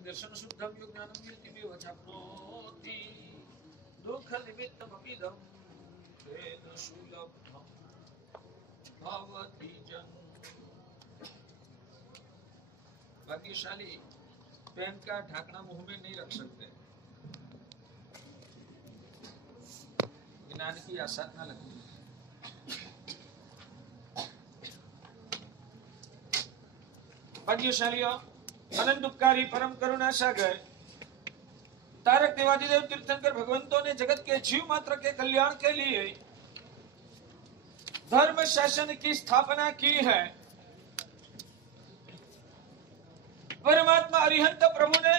सम्यक दर्शन शुद्धम योग ज्ञानम यतिमेव चाप्नोति दुःख निमित्तमपिदं तेन सुलभं भवति जन। भाग्यशाली पेन का ढाकना मुंह में नहीं रख सकते, ज्ञान की आसाधना लगती है। भाग्यशालियों, अनंत उपकारी परम करुणा सागर तारक देवादिदेव तीर्थंकर भगवंतों ने जगत के जीव मात्र के कल्याण के लिए धर्म शासन की स्थापना की है। परमात्मा अरिहंत प्रभु ने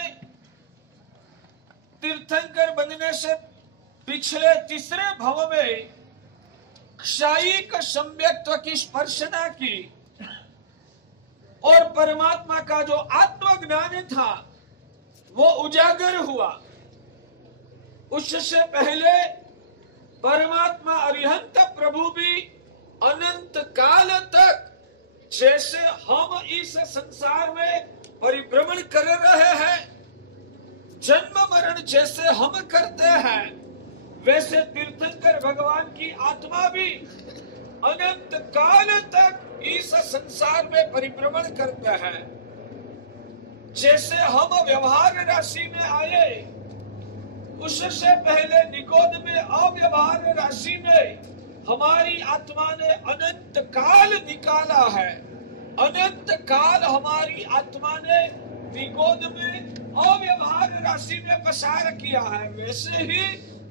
तीर्थंकर बनने से पिछले तीसरे भव में क्षायिक सम्यक्त्व की स्पर्शना की और परमात्मा का जो आत्मज्ञान था वो उजागर हुआ। उससे पहले परमात्मा अरिहंत प्रभु भी अनंत काल तक जैसे हम इस संसार में परिभ्रमण कर रहे हैं, जन्म मरण जैसे हम करते हैं, वैसे तीर्थंकर भगवान की आत्मा भी अनंत काल तक इस संसार में परिभ्रमण करते हैं। जैसे हम व्यवहार राशि में आए, उससे पहले निगोद में अव्यवहार राशि में हमारी आत्मा ने अनंत काल निकाला है। अनंत काल हमारी आत्मा ने निगोद में अव्यवहार राशि में पसार किया है, वैसे ही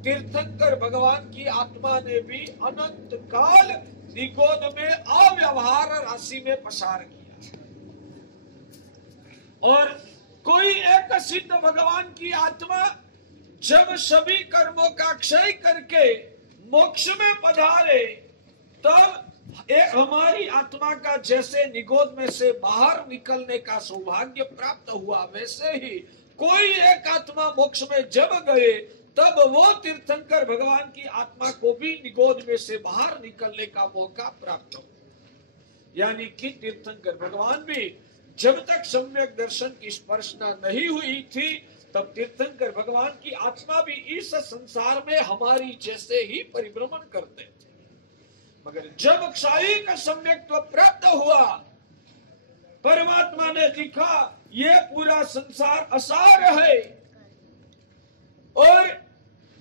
तीर्थंकर भगवान की आत्मा ने भी अनंत काल निगोद में अव्यवहार राशि में पसार किया। और कोई एक सिद्ध भगवान की आत्मा जब सभी कर्मों का क्षय करके मोक्ष में पधारे, तब एक हमारी आत्मा का जैसे निगोद में से बाहर निकलने का सौभाग्य प्राप्त हुआ, वैसे ही कोई एक आत्मा मोक्ष में जब गए तब वो तीर्थंकर भगवान की आत्मा को भी निगोद में से बाहर निकलने का मौका प्राप्त हो। यानी कि तीर्थंकर भगवान भी जब तक सम्यक दर्शन की स्पर्शना नहीं हुई थी, तब तीर्थंकर भगवान की आत्मा भी इस संसार में हमारी जैसे ही परिभ्रमण करते थे। मगर जब क्षायिक सम्यक्त्व प्राप्त हुआ, परमात्मा ने लिखा ये पूरा संसार असार है और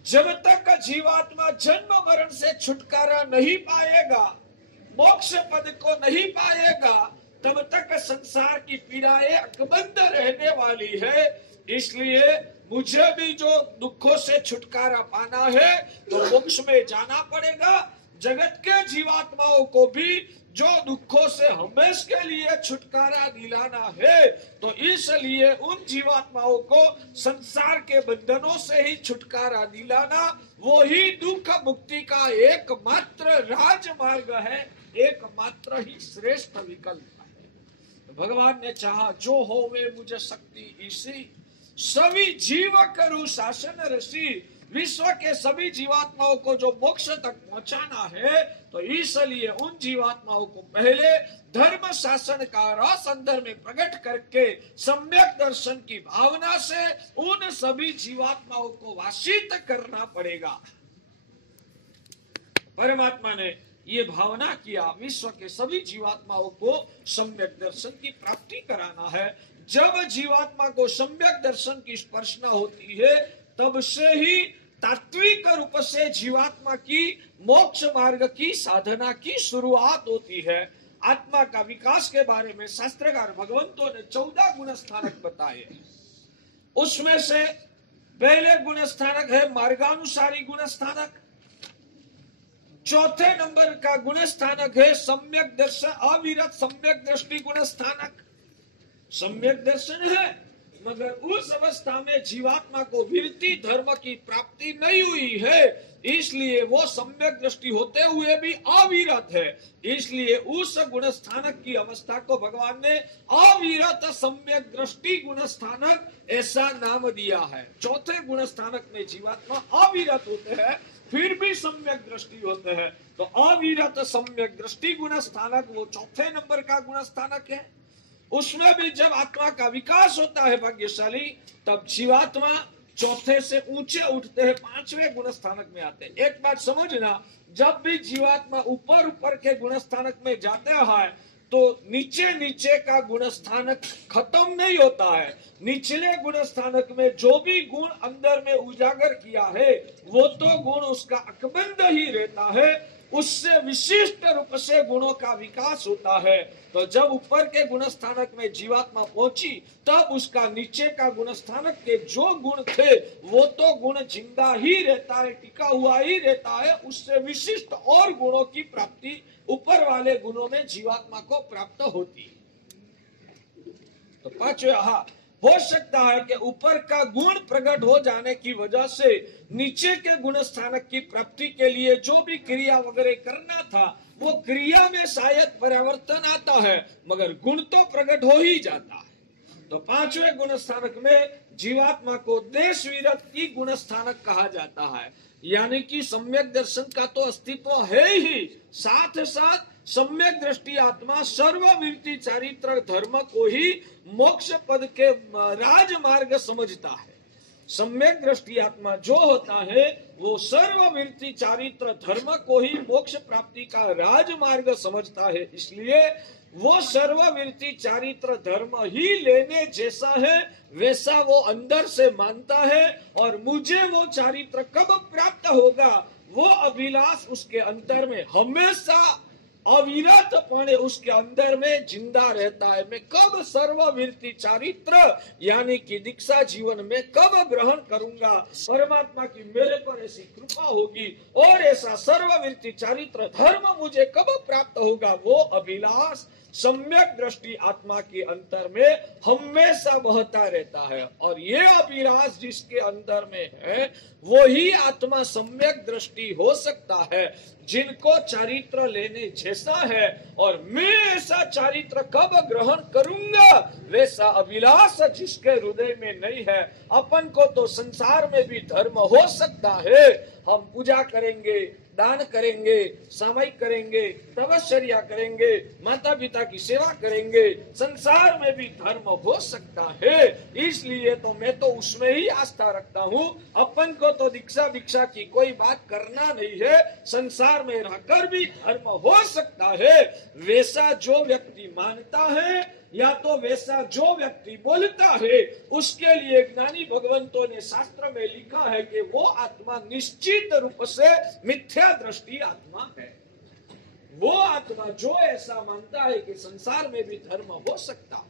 जब तक जीवात्मा जन्म मरण से छुटकारा नहीं पाएगा, मोक्ष पद को नहीं पाएगा, तब तक संसार की पीड़ाएं अकबंद रहने वाली है। इसलिए मुझे भी जो दुखों से छुटकारा पाना है तो मोक्ष में जाना पड़ेगा। जगत के जीवात्माओं को भी जो दुखों से हमेशा के लिए छुटकारा दिलाना है, तो इसलिए उन जीवात्माओं को संसार के बंधनों से ही छुटकारा दिलाना वो ही दुख मुक्ति का एकमात्र राजमार्ग है, एकमात्र ही श्रेष्ठ विकल्प है। भगवान ने चाहा जो हो वे मुझे शक्ति इसी, सभी जीव करूं शासन ऋषि। विश्व के सभी जीवात्माओं को जो मोक्ष तक पहुंचाना है, तो इसलिए उन जीवात्माओं को पहले धर्म शासन का रस अंदर में प्रकट करके सम्यक दर्शन की भावना से उन सभी जीवात्माओं को वासित करना पड़ेगा। परमात्मा ने ये भावना किया, विश्व के सभी जीवात्माओं को सम्यक दर्शन की प्राप्ति कराना है। जब जीवात्मा को सम्यक दर्शन की स्पर्शना होती है, तब से ही तात्विक रूप से जीवात्मा की मोक्ष मार्ग की साधना की शुरुआत होती है। आत्मा का विकास के बारे में शास्त्रकार भगवंतों ने 14 गुण स्थानक बताए। उसमें से पहले गुण स्थानक है मार्गानुसारी गुण स्थानक। चौथे नंबर का गुण स्थानक है सम्यक दर्शन अविरत सम्यक दृष्टि गुण स्थानक। सम्यक दर्शन है, मगर उस अवस्था में जीवात्मा को विरति धर्म की प्राप्ति नहीं हुई है, इसलिए वो सम्यक दृष्टि होते हुए भी अविरत है। इसलिए उस गुण स्थानक की अवस्था को भगवान ने अविरत सम्यक दृष्टि गुण स्थानक ऐसा नाम दिया है। चौथे गुण स्थानक में जीवात्मा अविरत होते हैं, फिर भी सम्यक दृष्टि होते हैं, तो अविरत सम्यक दृष्टि गुण स्थानक वो चौथे नंबर का गुण स्थानक है। उसमें भी जब आत्मा का विकास होता है भाग्यशाली, तब जीवात्मा चौथे से ऊंचे उठते हैं, 5वें गुण स्थानक में आते हैं। एक बात समझना, जब भी जीवात्मा ऊपर ऊपर के गुण स्थानक में जाता है तो नीचे नीचे का गुण स्थानक खत्म नहीं होता है। निचले गुण स्थानक में जो भी गुण अंदर में उजागर किया है वो तो गुण उसका अकबंध ही रहता है, उससे विशिष्ट रूप से गुणों का विकास होता है। तो जब ऊपर के गुण स्थानक में जीवात्मा पहुंची तब उसका नीचे का गुण स्थानक के जो गुण थे वो तो गुण जिंदा ही रहता है, टिका हुआ ही रहता है, उससे विशिष्ट और गुणों की प्राप्ति ऊपर वाले गुणों में जीवात्मा को प्राप्त होती है। तो पांचवा, हो सकता है कि ऊपर का गुण प्रकट हो जाने की वजह से नीचे के गुण स्थानक की प्राप्ति के लिए जो भी क्रिया वगैरह करना था वो क्रिया में शायद परिवर्तन आता है, मगर गुण तो प्रकट हो ही जाता है। तो 5वें गुण स्थानक में जीवात्मा को देश विरत की गुण स्थानक कहा जाता है, यानी कि सम्यक दर्शन का तो अस्तित्व है ही, साथ साथ सम्यक दृष्टि आत्मा सर्वविरति चारित्र धर्म को ही मोक्ष पद के राजमार्ग समझता है। सम्यक दृष्टि आत्मा जो होता है वो सर्वविरति चारित्र धर्म को ही मोक्ष प्राप्ति का राजमार्ग समझता है, इसलिए वो सर्वविरति चारित्र धर्म ही लेने जैसा है वैसा वो अंदर से मानता है, और मुझे वो चारित्र कब प्राप्त होगा वो अभिलाष उसके अंतर में हमेशा अविरतपणे उसके अंदर में जिंदा रहता है। मैं कब सर्वविरति चारित्र यानी कि दीक्षा जीवन में कब ग्रहण करूंगा, परमात्मा की मेरे पर ऐसी कृपा होगी और ऐसा सर्वविरति चारित्र धर्म मुझे कब प्राप्त होगा, वो अभिलाष सम्यक दृष्टि आत्मा के अंतर में हमेशा बहता रहता है। और ये अभिलाष जिसके अंदर में है वो ही आत्मा सम्यक दृष्टि हो सकता है जिनको चारित्र लेने जैसा है, और मैं ऐसा चारित्र कब ग्रहण करूंगा वैसा अभिलाष जिसके हृदय में नहीं है। अपन को तो संसार में भी धर्म हो सकता है, हम पूजा करेंगे, दान करेंगे, सामायिक करेंगे, तपश्चर्या करेंगे, माता पिता की सेवा करेंगे, संसार में भी धर्म हो सकता है, इसलिए तो मैं तो उसमें ही आस्था रखता हूँ। अपन को तो दीक्षा की कोई बात करना नहीं है, संसार में रहकर भी धर्म हो सकता है। वैसा जो व्यक्ति मानता है या तो वैसा जो व्यक्ति बोलता है उसके लिए ज्ञानी भगवंतों ने शास्त्र में लिखा है कि वो आत्मा निश्चित रूप से मिथ्या दृष्टि आत्मा है। वो आत्मा जो ऐसा मानता है कि संसार में भी धर्म हो सकता है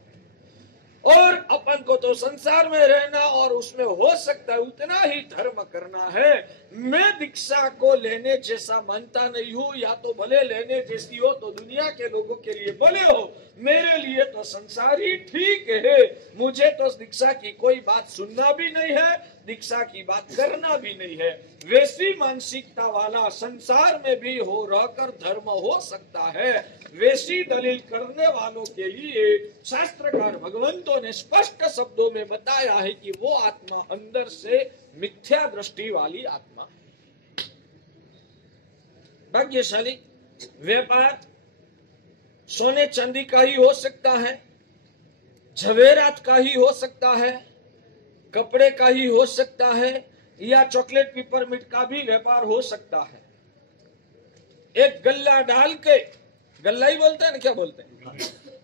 और अपन को तो संसार में रहना और उसमें हो सकता है उतना ही धर्म करना है। मैं दीक्षा को लेने जैसा मानता नहीं हूँ, या तो भले लेने जैसी हो तो दुनिया के लोगों के लिए भले हो, मेरे लिए तो संसार ही ठीक है। मुझे तो दीक्षा की कोई बात सुनना भी नहीं है, दीक्षा की बात करना भी नहीं है। वैसी मानसिकता वाला संसार में भी हो रहकर धर्म हो सकता है, वैसी दलील करने वालों के लिए शास्त्रकार भगवंतों ने स्पष्ट शब्दों में बताया है कि वो आत्मा अंदर से मिथ्या दृष्टि वाली आत्मा है। भाग्यशाली व्यापार सोने चांदी का ही हो सकता है, जवेरात का ही हो सकता है, कपड़े का ही हो सकता है, या चॉकलेट पिपरमिंट का भी व्यापार हो सकता है। एक गल्ला डाल के, गल्ला ही बोलते हैं ना, क्या बोलते हैं,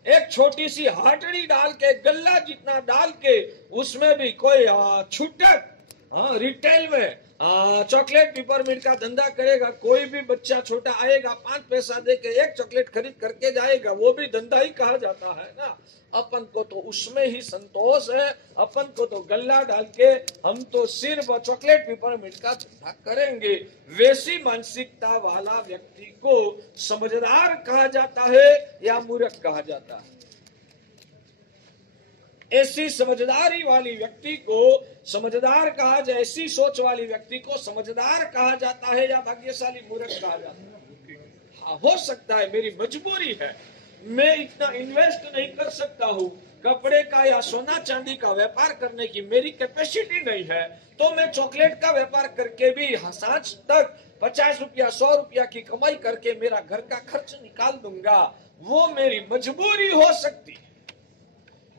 एक छोटी सी हाटड़ी डाल के, गल्ला जितना डाल के उसमें भी कोई छूटक रिटेल में चॉकलेट पिपरमिंट का धंधा करेगा, कोई भी बच्चा छोटा आएगा 5 पैसा दे के एक चॉकलेट खरीद करके जाएगा, वो भी धंधा ही कहा जाता है ना। अपन को तो उसमें ही संतोष है, अपन को तो गल्ला डाल के हम तो सिर्फ चॉकलेट पिपरमिंट का धंधा करेंगे। वैसी मानसिकता वाला व्यक्ति को समझदार कहा जाता है या मूर्ख कहा जाता है? ऐसी समझदारी वाली व्यक्ति को समझदार कहा जाए, ऐसी सोच वाली व्यक्ति को समझदार कहा जाता है या भाग्यशाली मूर्ख कहा जाता है? हाँ, हो सकता है मेरी मजबूरी है, मैं इतना इन्वेस्ट नहीं कर सकता हूँ, कपड़े का या सोना चांदी का व्यापार करने की मेरी कैपेसिटी नहीं है, तो मैं चॉकलेट का व्यापार करके भी सांझ तक 50 रुपया 100 रुपया की कमाई करके मेरा घर का खर्च निकाल दूंगा। वो मेरी मजबूरी हो सकती है,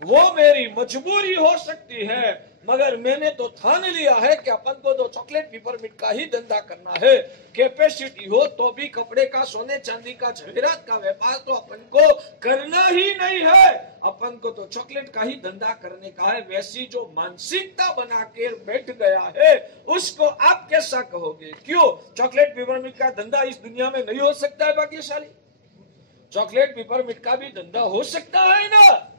वो मेरी मजबूरी हो सकती है, मगर मैंने तो ठान लिया है कि अपन को तो चॉकलेट पिपरमिंट का ही धंधा करना है। कैपेसिटी हो तो भी कपड़े का, सोने चांदी का, जवेरात का व्यापार तो अपन को करना ही नहीं है, अपन को तो चॉकलेट का ही धंधा करने का है। वैसी जो मानसिकता बना के बैठ गया है उसको आप कैसा कहोगे? क्यों चॉकलेट पिपरमिंट का धंधा इस दुनिया में नहीं हो सकता है भाग्यशाली? चॉकलेट पिपरमिंट का भी धंधा हो सकता है ना,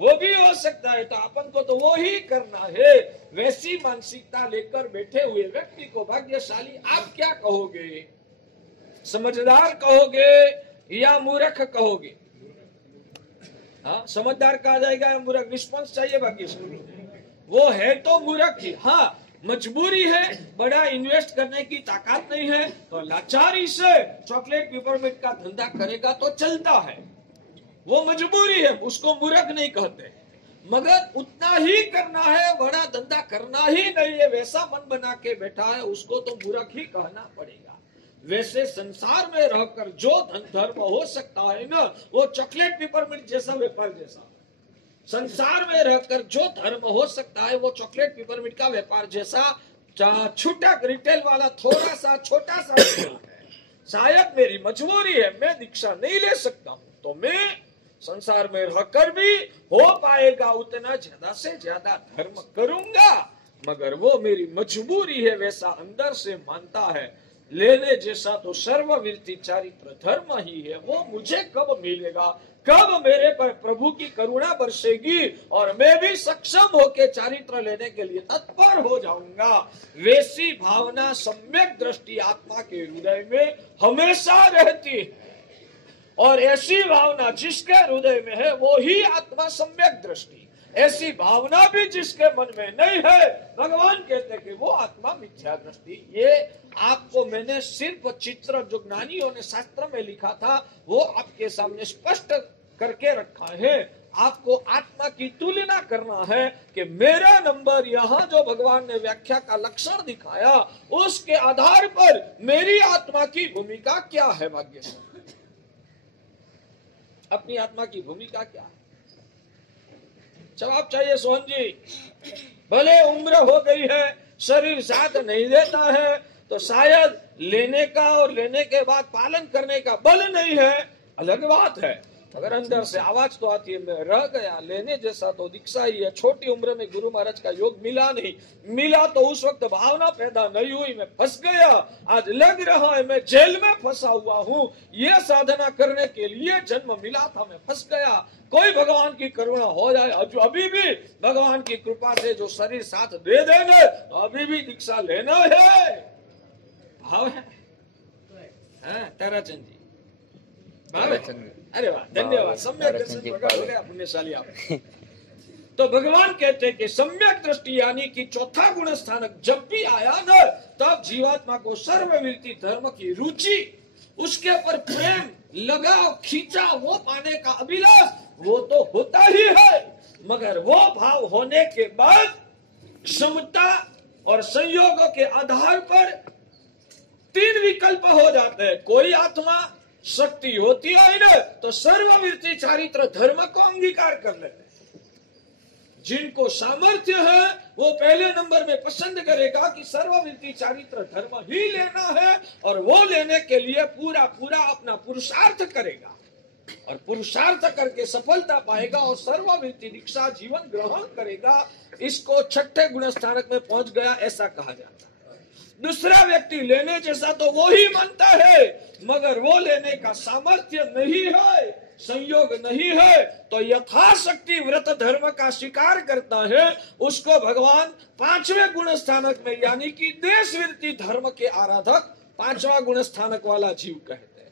वो भी हो सकता है, तो अपन को तो वो ही करना है। वैसी मानसिकता लेकर बैठे हुए व्यक्ति को भाग्यशाली आप क्या कहोगे? समझदार कहोगे या मूर्ख कहोगे? हाँ, समझदार कहा जाएगा या मूर्ख? रिस्पॉन्स चाहिए भाग्यशाली। वो है तो मूर्ख ही। हाँ, मजबूरी है, बड़ा इन्वेस्ट करने की ताकत नहीं है, तो लाचारी से चॉकलेट पिपरमिंट का धंधा करेगा तो चलता है, वो मजबूरी है, उसको मूर्ख नहीं कहते। मगर उतना ही करना है, बड़ा धंधा करना ही नहीं है, वैसा मन बना के बैठा है, उसको तो मूर्ख ही कहना पड़ेगा। वैसे संसार में रहकर जो धन धर्म हो सकता है ना, वो चॉकलेट पिपरमिंट जैसा व्यापार जैसा। संसार में रहकर जो धर्म हो सकता है वो चॉकलेट पिपरमिंट का व्यापार जैसा छूटक रिटेल वाला थोड़ा सा छोटा सा है। शायद मेरी मजबूरी है, मैं दीक्षा नहीं ले सकता हूँ, तो मैं संसार में रहकर भी हो पाएगा उतना ज्यादा से ज्यादा धर्म करूंगा, मगर वो मेरी मजबूरी है, वैसा अंदर से मानता है। लेने जैसा तो सर्वविरति चारित्र धर्म ही है, वो मुझे कब मिलेगा, कब मेरे पर प्रभु की करुणा बरसेगी और मैं भी सक्षम होके चारित्र लेने के लिए तत्पर हो जाऊंगा। वैसी भावना सम्यक दृष्टि आत्मा के हृदय में हमेशा रहती है, और ऐसी भावना जिसके हृदय में है वो ही आत्मा सम्यक दृष्टि। ऐसी भावना भी जिसके मन में नहीं है, भगवान कहते हैं कि वो आत्मा मिथ्या दृष्टि। ये आपको मैंने सिर्फ चित्र जो ज्ञानियों ने शास्त्र में लिखा था वो आपके सामने स्पष्ट करके रखा है। आपको आत्मा की तुलना करना है कि मेरा नंबर यहाँ जो भगवान ने व्याख्या का लक्षण दिखाया उसके आधार पर मेरी आत्मा की भूमिका क्या है। भाग्यशाली अपनी आत्मा की भूमिका क्या है? जवाब चाहिए सोहन जी। भले उम्र हो गई है, शरीर साथ नहीं देता है, तो शायद लेने का और लेने के बाद पालन करने का बल नहीं है, अलग बात है। अगर अंदर से आवाज तो आती है मैं रह गया, लेने जैसा तो दीक्षा ही है। छोटी उम्र में गुरु महाराज का योग मिला नहीं, मिला तो उस वक्त भावना पैदा नहीं हुई, मैं फंस गया। आज लग रहा है मैं जेल में फंसा हुआ हूँ, ये साधना करने के लिए जन्म मिला था, मैं फंस गया। कोई भगवान की करुणा हो जाए, अभी भी भगवान की कृपा से जो शरीर साथ दे देंगे तो अभी भी दीक्षा लेना है। भाव है ताराचंद जी, भाव है। अरे वाह, धन्यवाद, सम्यक दर्शन प्रकट हो गया, पुण्यशाली आप। तो भगवान कहते हैं कि सम्यक दृष्टि यानी कि चौथा गुण स्थानक जब भी आया न, तब जीवात्मा को सर्वविरति धर्म की रुचि, उसके ऊपर प्रेम, लगाव, खींचा, वो पाने का अभिलाष वो तो होता ही है, मगर वो भाव होने के बाद क्षमता और संयोगों के आधार पर तीन विकल्प हो जाते हैं। कोई आत्मा शक्ति होती है ना तो सर्वविरति चारित्र धर्म को अंगीकार कर लेते हैं। जिनको सामर्थ्य है वो पहले नंबर में पसंद करेगा कि सर्वविरति चारित्र धर्म ही लेना है, और वो लेने के लिए पूरा पूरा अपना पुरुषार्थ करेगा और पुरुषार्थ करके सफलता पाएगा और सर्वविरति दीक्षा जीवन ग्रहण करेगा। इसको छठे गुण स्थानक में पहुंच गया ऐसा कहा जाता है। दूसरा व्यक्ति लेने जैसा तो वो ही मानता है, मगर वो लेने का सामर्थ्य नहीं है, संयोग नहीं है, तो यथाशक्ति व्रत धर्म का स्वीकार करता है। उसको भगवान पांचवें गुण स्थानक में यानी कि देशविरति धर्म के आराधक पांचवा गुण स्थानक वाला जीव कहते हैं।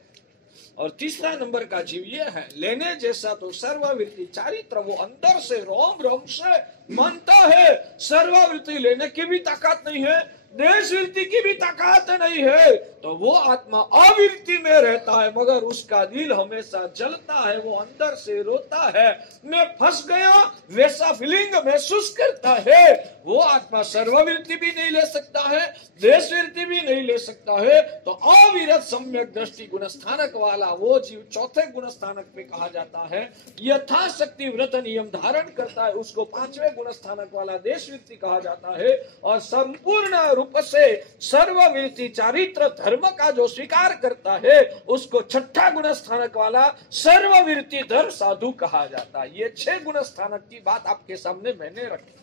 और तीसरा नंबर का जीव ये है लेने जैसा तो सर्वविरति चारित्र, वो अंदर से रोम रोम से मानता है सर्वविरति लेने की भी ताकत नहीं है, देश वृत्ति की भी ताकत नहीं है, तो वो आत्मा अवृत्ति में रहता है, मगर उसका दिल हमेशा जलता है, वो अंदर से रोता है, मैं फंस गया, वैसा फीलिंग महसूस करता है। वो आत्मा सर्ववृत्ति भी नहीं ले सकता है, देश वृत्ति भी नहीं ले सकता है। तो अविरत सम्यक दृष्टि गुण स्थानक वाला वो जीव चौथे गुण स्थानक पे कहा जाता है। यथाशक्ति व्रत नियम धारण करता है, उसको पांचवें गुण स्थानक वाला देश वृत्ति कहा जाता है। और संपूर्ण रूप से सर्ववृत्ति चारित्र धर्म का जो स्वीकार करता है, उसको छठा गुण स्थानक वाला सर्ववृत्ति धर साधु कहा जाता है। ये 6 गुण स्थानक की बात आपके सामने मैंने रखी।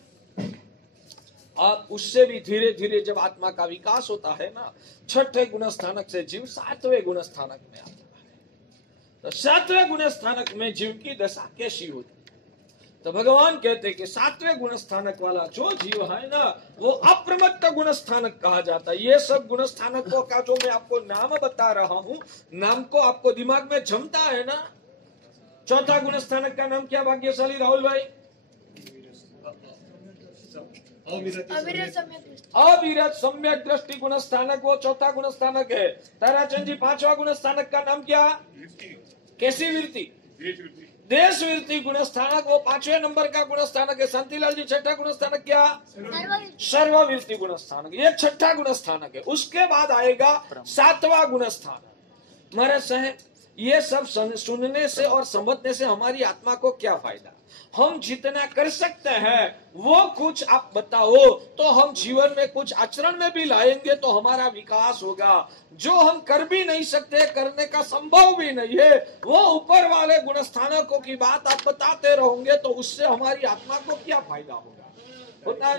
अब उससे भी धीरे धीरे जब आत्मा का विकास होता है ना, छठे गुण स्थानक से जीव 7वें गुण स्थानक में आता है। तो 7वें गुण स्थानक में जीव की दशा कैसी होती है? तो भगवान कहते हैं कि 7वें गुण स्थानक वाला जो जीव है ना, वो अप्रमत्त गुण स्थानक कहा जाता है। ये सब गुण स्थानकों का जो मैं आपको नाम बता रहा हूँ, नाम को आपको दिमाग में जमता है ना। चौथा गुण स्थानक का नाम क्या भाग्यशाली राहुल भाई? अविरत सम्यक दृष्टि गुण स्थानक, वो चौथा गुण स्थानक है। ताराचंद जी, 5वां गुण स्थानक का नाम क्या? कैसी वृत्ति? देश वृत्ति गुण स्थानक, वो 5वें नंबर का गुण स्थानक है। शांतिलाल जी, छठा गुण स्थानक क्या? सर्ववृत्ति गुण स्थानक, ये छठा गुण स्थानक है। उसके बाद आएगा 7वां गुण स्थानक। महाराज साहब, ये सब सुनने से और समझने से हमारी आत्मा को क्या फायदा? हम जितना कर सकते हैं वो कुछ आप बताओ, तो हम जीवन में कुछ आचरण में भी लाएंगे तो हमारा विकास होगा। जो हम कर भी नहीं सकते, करने का संभव भी नहीं है, वो ऊपर वाले गुण स्थानकों की बात आप बताते रहोगे, तो उससे हमारी आत्मा को क्या फायदा होगा? होता है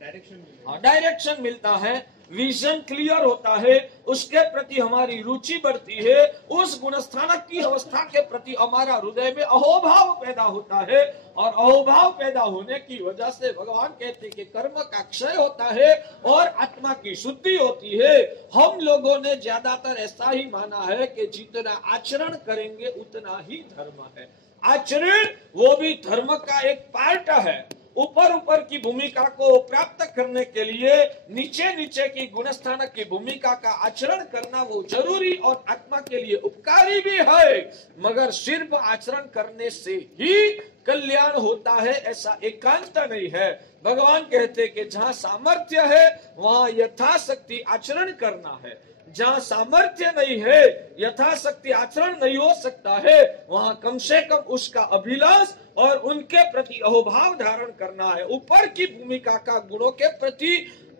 डायरेक्शन मिलता है, विजन क्लियर होता है, उसके प्रति हमारी रुचि बढ़ती है, उस गुण स्थानक की अवस्था के प्रति हमारा हृदय में अहोभाव पैदा होता है। और अहोभाव पैदा होने की वजह से भगवान कहते हैं कि कर्म का क्षय होता है और आत्मा की शुद्धि होती है। हम लोगों ने ज्यादातर ऐसा ही माना है कि जितना आचरण करेंगे उतना ही धर्म है। आचरण वो भी धर्म का एक पार्ट है। ऊपर ऊपर की भूमिका को प्राप्त करने के लिए नीचे नीचे की गुणस्थानक की भूमिका का आचरण करना वो जरूरी और आत्मा के लिए उपकारी भी है, मगर सिर्फ आचरण करने से ही कल्याण होता है ऐसा एकांत नहीं है। भगवान कहते कि जहाँ सामर्थ्य है वहाँ यथाशक्ति आचरण करना है, जहाँ सामर्थ्य नहीं है, यथाशक्ति आचरण नहीं हो सकता है, वहाँ कम से कम उसका अभिलाष और उनके प्रति अहोभाव धारण करना है। ऊपर की भूमिका का गुणों के प्रति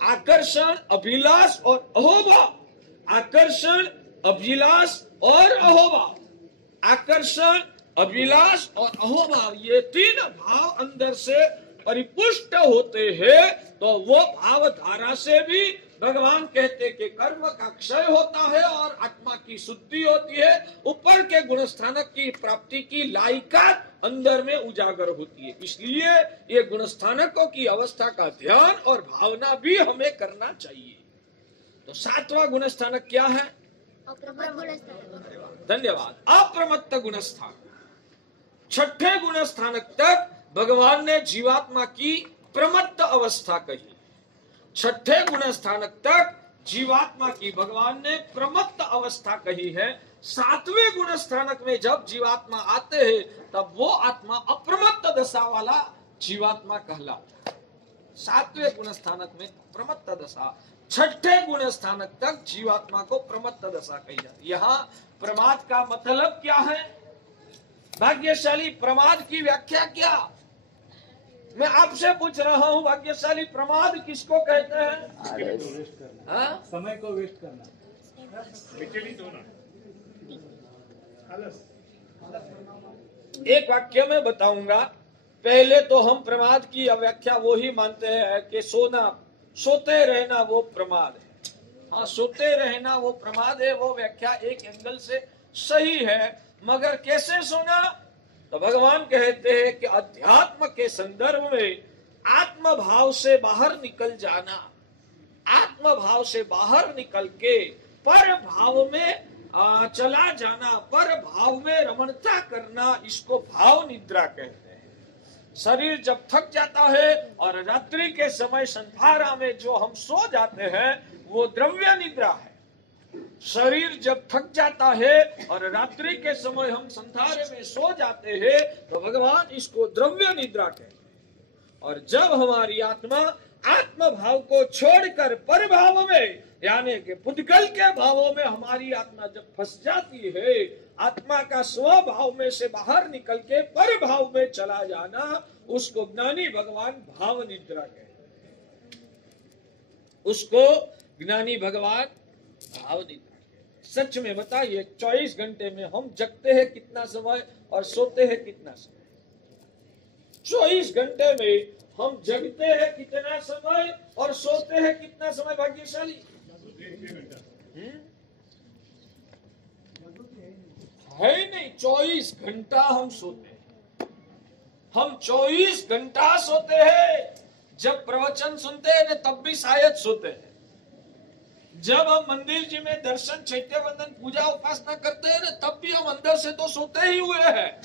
आकर्षण, अभिलाष और अहोभाव, आकर्षण, अभिलाष और अहोभाव, आकर्षण, अभिलाष और अहोभाव, ये 3 भाव अंदर से परिपुष्ट होते हैं, तो वो भाव धारा से भी भगवान कहते कि कर्म का क्षय होता है और आत्मा की शुद्धि होती है। ऊपर के गुण स्थानक की प्राप्ति की लायकात अंदर में उजागर होती है। इसलिए ये गुण स्थानकों की अवस्था का ध्यान और भावना भी हमें करना चाहिए। तो 7वां गुण स्थानक क्या है? धन्यवाद, अप्रमत्त गुण स्थानक। 6ठे गुण स्थानक तक भगवान ने जीवात्मा की प्रमत्त अवस्था कही। 6ठे गुण स्थानक तक जीवात्मा की भगवान ने प्रमत्त अवस्था कही है। 7वें गुण स्थानक में जब जीवात्मा आते हैं तब वो आत्मा अप्रमत्त दशा वाला जीवात्मा कहलाता है। 7वें गुण स्थानक में प्रमत्त दशा, 6ठे गुण स्थानक तक जीवात्मा को प्रमत्त दशा कही जाती है। यहाँ प्रमाद का मतलब क्या है? भाग्यशाली, प्रमाद की व्याख्या क्या? मैं आपसे पूछ रहा हूँ, भाग्यशाली प्रमाद किसको कहते हैं? समय को वेस्ट करना, एक वाक्य में बताऊंगा। पहले तो हम प्रमाद की व्याख्या वो ही मानते हैं कि सोना, सोते रहना वो प्रमाद है। हाँ, सोते रहना वो प्रमाद है, वो व्याख्या एक एंगल से सही है, मगर कैसे सोना? तो भगवान कहते हैं कि अध्यात्म के संदर्भ में आत्म भाव से बाहर निकल जाना, आत्म भाव से बाहर निकल के पर भाव में चला जाना, पर भाव में रमणता करना, इसको भाव निद्रा कहते हैं। शरीर जब थक जाता है और रात्रि के समय संधारा में जो हम सो जाते हैं वो द्रव्य निद्रा है। शरीर जब थक जाता है और रात्रि के समय हम संधारे में सो जाते हैं तो भगवान इसको द्रव्य निद्रा कहते हैं। और जब हमारी आत्मा आत्म भाव को छोड़कर पर भाव में यानी कि पुद्गल के भावों में हमारी आत्मा जब फंस जाती है, आत्मा का स्वभाव में से बाहर निकल के पर भाव में चला जाना, उसको ज्ञानी भगवान भाव निद्रा कहते हैं। उसको ज्ञानी भगवान भाव निद्रा कहते हैं। सच में बताइए 24 घंटे में हम जगते हैं कितना समय और सोते हैं कितना समय? 24 घंटे में हम जगते हैं कितना समय और सोते हैं कितना समय? भाग्यशाली है नहीं। 24 घंटा हम सोते हैं। हम 24 घंटा सोते हैं। जब प्रवचन सुनते हैं तब भी शायद सोते हैं। जब हम मंदिर जी में दर्शन चैत्य वंदन पूजा उपासना करते हैं तब भी हम अंदर से तो सोते ही हुए हैं।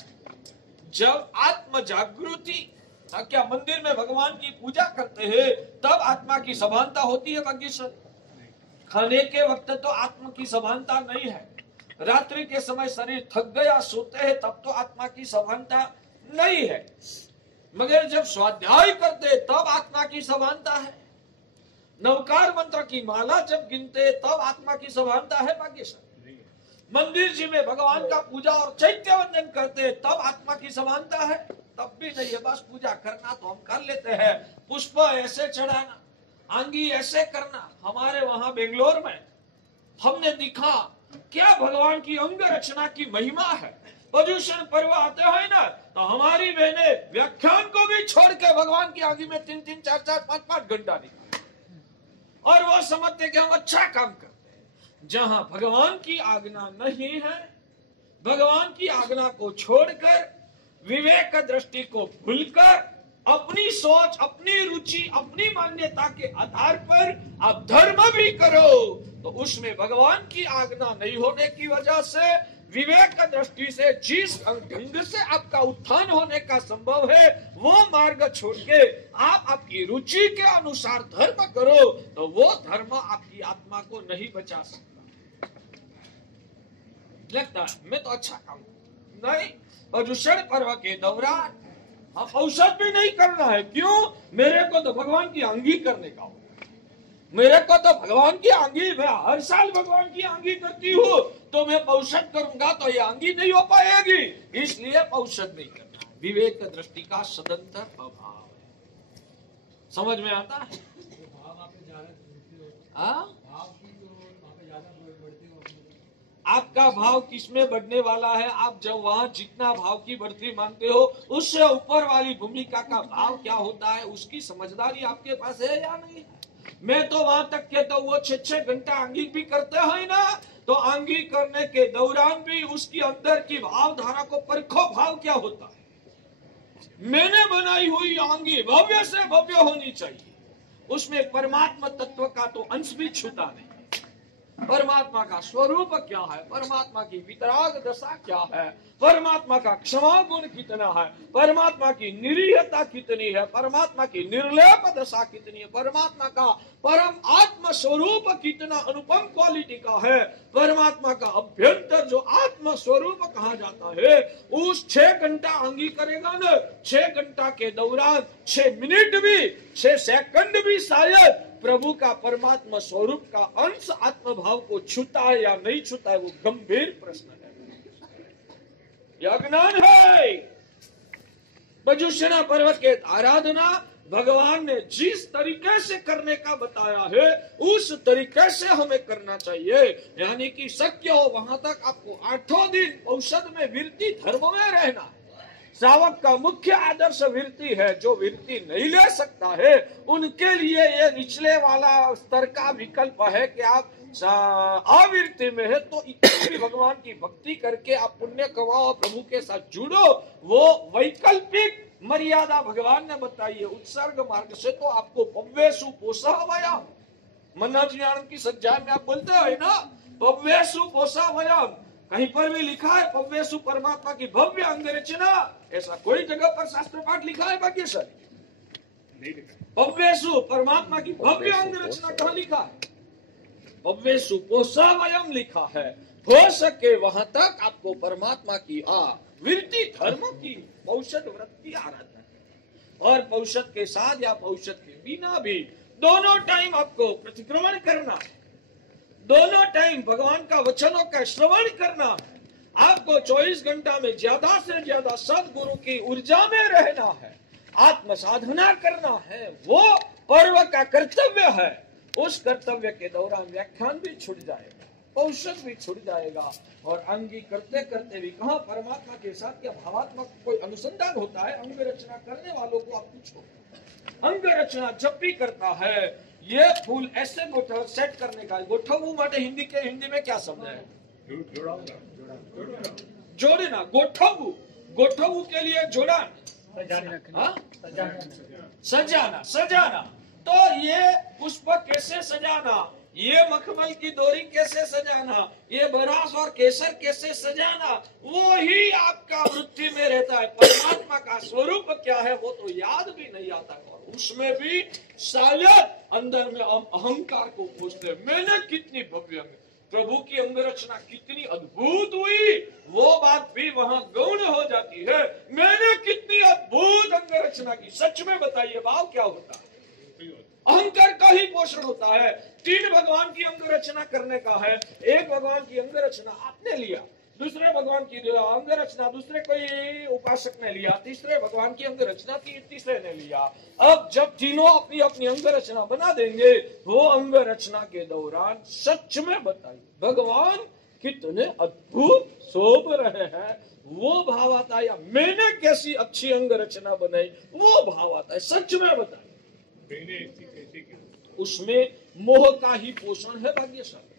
जब आत्म जागृति क्या मंदिर में भगवान की पूजा करते हैं तब आत्मा की सभानता होती है? भाग्यशाली खाने के वक्त तो आत्मा की सभानता नहीं है। रात्रि के समय शरीर थक गया सोते हैं तब तो आत्मा की सभानता नहीं है। मगर जब स्वाध्याय करते तब आत्मा की सभानता है। नवकार मंत्र की माला जब गिनते तब आत्मा की सभानता है। भाग्यशाली मंदिर जी में भगवान का पूजा और चैत्य वंदन करते तब आत्मा की सभानता है? तब भी नहीं है। बस पूजा करना तो हम कर लेते हैं, पुष्प ऐसे चढ़ाना, आंगी ऐसे करना। हमारे वहां बेंगलोर में हमने दिखा क्या भगवान की अंग रचना की महिमा है। पर्युषण पर्व आते हैं ना तो हमारी बहने व्याख्यान को भी छोड़ के भगवान की आंगी में 3-3, 4-4, 5-5 घंटा निकालते और वो समझते कि हम अच्छा काम करते हैं। जहां भगवान की आज्ञा नहीं है, भगवान की आज्ञा को छोड़कर विवेक दृष्टि को भूलकर अपनी सोच, अपनी रुचि, अपनी मान्यता के आधार पर आप धर्म भी करो तो उसमें भगवान की आज्ञा नहीं होने की वजह से विवेक दृष्टि से जिस ढंग से आपका उत्थान होने का संभव है वो मार्ग छोड़ के आप आपकी रुचि के अनुसार धर्म करो तो वो धर्म आपकी आत्मा को नहीं बचा सकता। लगता है मैं तो अच्छा काम नहीं। पर्युषण पर्व के दौरान हम औषध भी नहीं करना है। क्यों? मेरे को तो भगवान की आंगी करने का होगा। मेरे को तो भगवान की आंगी, मैं हर साल भगवान की आंगी करती हूँ तो मैं औषध करूंगा तो ये आंगी नहीं हो पाएगी, इसलिए औषध नहीं करना। विवेक दृष्टि का सदंतर अभाव है। समझ में आता है? आपका भाव किसमें बढ़ने वाला है? आप जब वहां जितना भाव की बढ़ती मानते हो उससे ऊपर वाली भूमिका का भाव क्या होता है उसकी समझदारी आपके पास है या नहीं? मैं तो वहां तक के तो वो 6-6 घंटा आंगी भी करते हैं ना तो आंगी करने के दौरान भी उसकी अंदर की भावधारा को परखो, भाव क्या होता है। मैंने बनाई हुई आंगी भव्य से भव्य होनी चाहिए, उसमें परमात्मा तत्व का तो अंश भी छूता नहीं। परमात्मा का स्वरूप क्या है, परमात्मा की वितराग दशा क्या है, परमात्मा का क्षमा गुण कितना है, परमात्मा की निरीहता कितनी है, परमात्मा की निर्लेप दशा कितनी है, परमात्मा का परम आत्म स्वरूप कितना अनुपम क्वालिटी का है, परमात्मा का अभ्यंतर जो आत्म स्वरूप कहा जाता है उस 6 घंटा आंगी करेगा ना, 6 घंटा के दौरान 6 मिनट भी 6 सेकंड भी शायद प्रभु का परमात्मा स्वरूप का अंश आत्म भाव को छूता है या नहीं छूता है वो गंभीर प्रश्न है। यह ज्ञान है। पर्युषण पर्व के आराधना भगवान ने जिस तरीके से करने का बताया है उस तरीके से हमें करना चाहिए। यानी कि शक्य हो वहां तक आपको 8 दिन औषध में वृत्ति धर्म में रहना है। श्रावक का मुख्य आदर्श वृत्ति है। जो वृत्ति नहीं ले सकता है उनके लिए ये निचले वाला स्तर का विकल्प है कि आप आवृत्ति में है तो इतनी भगवान की भक्ति करके आप पुण्य कमाओ, प्रभु के साथ जुड़ो। वो वैकल्पिक मर्यादा भगवान ने बताई है। उत्सर्ग मार्ग से तो आपको भव्येषु पोषावयम्, मनोज ज्ञान की सज्जा में आप बोलते हो ना, भव्येषु पोषावयम्, कहीं पर भी लिखा है पव्येषु परमात्मा की भव्य अंग रचना? ऐसा कोई जगह पर शास्त्र पाठ लिखा है भाग्यशाली? पव्येषु परमात्मा की भव्य अंग रचना कहाँ लिखा है? पव्येषु पोषावयम लिखा है। हो सके वहां तक आपको परमात्मा की वृत्ति धर्म की पौषध व्रत की आराधना, और पौषध के साथ या पौषध के बिना भी दोनों टाइम आपको प्रतिक्रमण करना है, दोनों टाइम भगवान का वचनों का श्रवण करना है। आपको 24 घंटा में ज्यादा से ज्यादा सदगुरु की ऊर्जा में रहना है, आत्म साधना करना है। वो पर्व का कर्तव्य है। उस कर्तव्य के दौरान व्याख्यान भी छूट जाएगा, पौषध भी छूट जाएगा, और अंगी करते करते भी कहाँ परमात्मा के साथ क्या भावात्मक कोई अनुसंधान होता है? अंग रचना करने वालों को आप पूछो, अंग रचना जब भी करता है, ये फूल ऐसे सेट करने का गोठवू माटे हिंदी में क्या शब्द है? जोड़ना, गोठवू, गोठवू के लिए जोड़ा, सजाना, सजाना। तो ये पुष्प कैसे सजाना, ये मखमल की डोरी कैसे सजाना, ये बरास और केसर कैसे सजाना, वो ही आपका वृत्ति में रहता है। परमात्मा का स्वरूप क्या है वो तो याद भी नहीं आता, और उसमें भी शायद अंदर में हम अहंकार को पूछते हैं, मैंने कितनी भव्य प्रभु की अंग रचना कितनी अद्भुत हुई, वो बात भी वहां गौण हो जाती है। मैंने कितनी अद्भुत अंग रचना की, सच में बताइए भाव क्या होता है? अहंकार का ही पोषण होता है। 3 भगवान की अंग रचना करने का है। एक भगवान की अंग रचना आपने लिया, दूसरे भगवान की अंग रचना दूसरे कोई उपासक ने लिया, तीसरे भगवान की अंग रचना तीसरे ने लिया। अब जब तीनों अपनी अपनी अंग रचना बना देंगे, वो अंग रचना के दौरान सच में बताइए भगवान कितने अद्भुत शोभ रहे हैं, वो भाव आता है। या मैंने कैसी अच्छी अंग रचना बनाई, वो भाव आता है। सच में बताइए, उसमें मोह का ही पोषण है भाग्यशाली।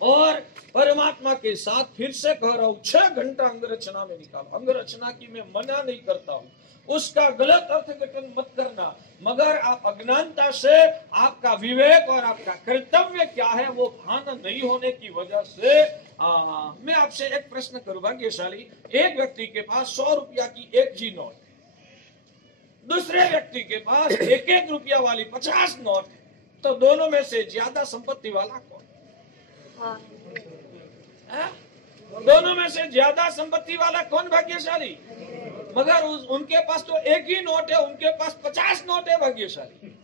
और परमात्मा के साथ फिर से कह रहा हूं, 6 घंटा अंग रचना में निकालो। अंग रचना की मैं मना नहीं करता हूं, उसका गलत अर्थघटन मत करना, मगर आप अज्ञानता से आपका विवेक और आपका कर्तव्य क्या है वो भान नहीं होने की वजह से मैं आपसे एक प्रश्न करूं भाग्यशाली। एक व्यक्ति के पास 100 रुपया की एक जी नोट, दूसरे व्यक्ति के पास 1-1 रुपया वाली 50 नोट है, तो दोनों में से ज्यादा संपत्ति वाला कौन? दोनों में से ज्यादा संपत्ति वाला कौन भाग्यशाली? मगर उनके पास तो एक ही नोट है, उनके पास 50 नोट है भाग्यशाली।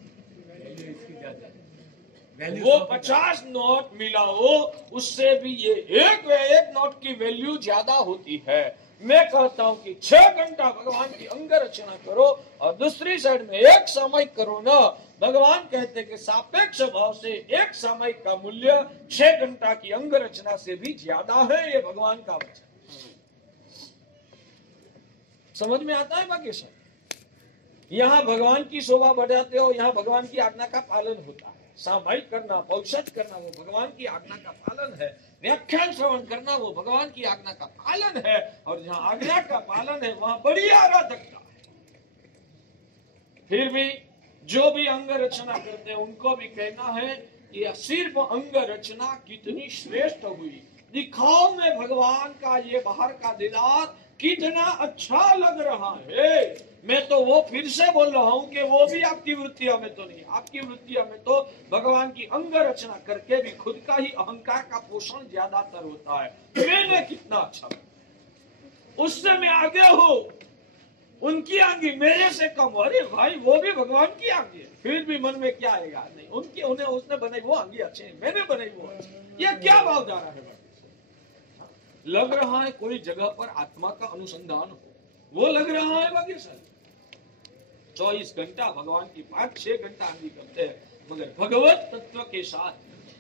वो 50 नोट मिला हो, उससे भी ये एक नोट की वैल्यू ज्यादा होती है। मैं कहता हूं कि 6 घंटा भगवान की अंग रचना करो, और दूसरी साइड में एक सामयिक करो ना। भगवान कहते कि सापेक्ष भाव से एक सामयिक का मूल्य 6 घंटा की अंग रचना से भी ज्यादा है। ये भगवान का वचन समझ में आता है भाग्यशाली? यहाँ भगवान की शोभा बढ़ाते हो, यहाँ भगवान की आज्ञा का पालन होता है। सामयिक करना, पौषध करना, वो भगवान की आज्ञा का पालन है। व्याख्यान श्रवण करना, वो भगवान की आज्ञा का पालन है। और जहाँ आज्ञा का पालन है, वहां बड़ी आराधकता है। फिर भी जो भी अंग रचना करते हैं, उनको भी कहना है कि सिर्फ अंग रचना कितनी श्रेष्ठ हुई, दिखाओ में भगवान का ये बाहर का दीदार कितना अच्छा लग रहा है। मैं तो वो फिर से बोल रहा हूं कि वो भी आपकी वृत्तियों में तो नहीं, आपकी वृत्तियों में तो भगवान की अंग रचना करके भी खुद का ही अहंकार का पोषण ज्यादातर होता है। मैंने कितना अच्छा, उससे मैं आगे हूं, उनकी आंगी मेरे से कम। अरे भाई, वो भी भगवान की आंगी है, फिर भी मन में क्या आएगा? नहीं, उन्हें उसने बनाई वो आंगी अच्छे है, मैंने बनाई वो अच्छी। ये क्या भाव जा रहा है? लग रहा है कोई जगह पर आत्मा का अनुसंधान हो, वो लग रहा है भाग्यशाली। 24 घंटा भगवान की 5-6 घंटा आंगी करते हैं, मगर भगवत तत्व के साथ,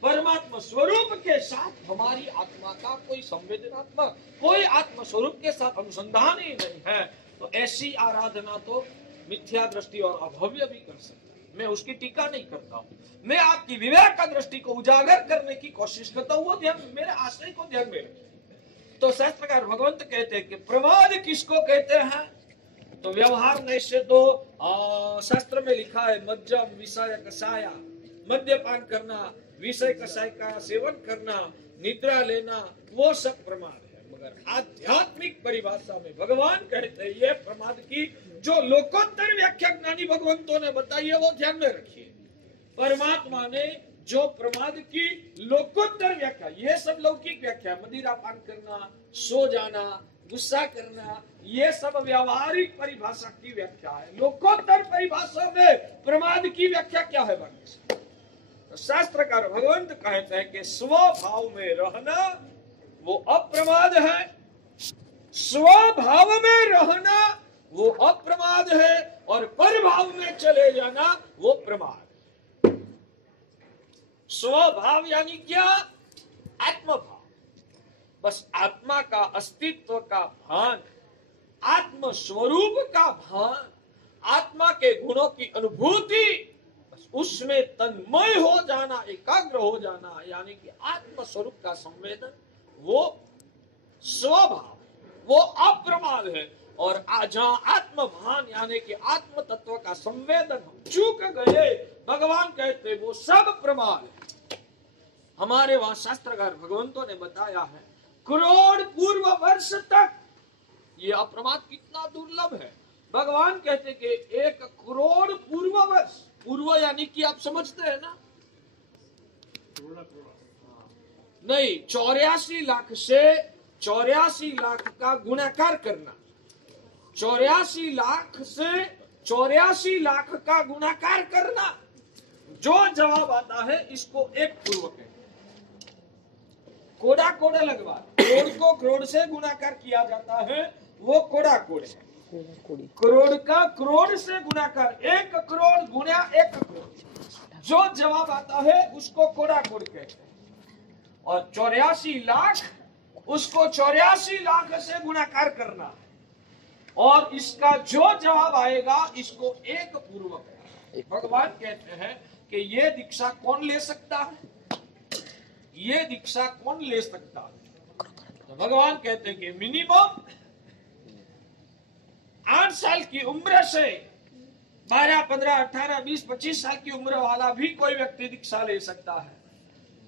परमात्मा स्वरूप के साथ हमारी आत्मा का कोई संवेदनात्मक, कोई आत्म स्वरूप के साथ अनुसंधान ही नहीं है। तो ऐसी आराधना तो मिथ्या दृष्टि और अभव्य भी कर सकता है। मैं उसकी टीका नहीं करता हूँ, मैं आपकी विवेक का दृष्टि को उजागर करने की कोशिश करता हूँ। वो ध्यान, मेरे आशय को ध्यान में रखिए। तो शास्त्रकार भगवंत कहते हैं कि प्रमाद किसको कहते हैं? तो व्यवहार नैश्य तो शास्त्र में लिखा है, मज्जम विषय कषाया, मद्यपान करना, विषय कषाय का सेवन करना, निद्रा लेना, वो सब प्रमाद है। मगर आध्यात्मिक परिभाषा में भगवान कहते हैं ये प्रमाद की जो लोकोत्तर व्याख्या ज्ञानी भगवंतों ने बताई है वो ध्यान में रखिए। परमात्मा ने जो प्रमाद की लोकोत्तर व्याख्या, ये सब लौकिक व्याख्या, मदिरा पान करना, सो जाना, गुस्सा करना, ये सब व्यावहारिक परिभाषा की व्याख्या है। लोकोत्तर परिभाषा में प्रमाद की व्याख्या क्या है? तो शास्त्रकार भगवंत कहते हैं कि स्वभाव में रहना वो अप्रमाद है, स्वभाव में रहना वो अप्रमाद है, और परभाव में चले जाना वो प्रमाद। स्वभाव यानी क्या? आत्मभाव, बस आत्मा का अस्तित्व का भान, आत्म स्वरूप का भान, आत्मा के गुणों की अनुभूति, बस उसमें तन्मय हो जाना, एकाग्र हो जाना, यानी कि आत्म स्वरूप का संवेदन, वो स्वभाव, वो अप्रमाद है। और जहाँ आत्म भान यानी कि आत्म तत्व का संवेदन चूक गए, भगवान कहते वो सब प्रमाद है। हमारे वहां शास्त्रकार भगवंतों ने बताया है करोड़ पूर्व वर्ष तक ये अप्रमाद कितना दुर्लभ है। भगवान कहते कि 1 करोड़ पूर्व वर्ष, पूर्व यानी कि आप समझते हैं ना, नहीं, 84 लाख से 84 लाख का गुणाकार करना, 84 लाख से 84 लाख का गुणाकार करना, जो जवाब आता है इसको एक पूर्व कहते हैं। कोड़ा कोड़ा लगवा, करोड़ को करोड़ से गुणाकार किया जाता है, वो कोड़ा कोड़ है। करोड़ का करोड़ से गुणाकार, 1 करोड़ गुणा 1 करोड़, जो जवाब आता है उसको कोड़ा कोड़ कहते हैं। और 84 लाख, उसको 84 लाख से गुणाकार करना, और इसका जो जवाब आएगा इसको एक पूर्व कहते हैं। भगवान कहते हैं कि ये दीक्षा कौन ले सकता है, ये दीक्षा कौन ले सकता है? तो भगवान कहते हैं कि मिनिमम 8 साल की उम्र से 12, 15, 18, 20, 25 साल की उम्र वाला भी कोई व्यक्ति दीक्षा ले सकता है।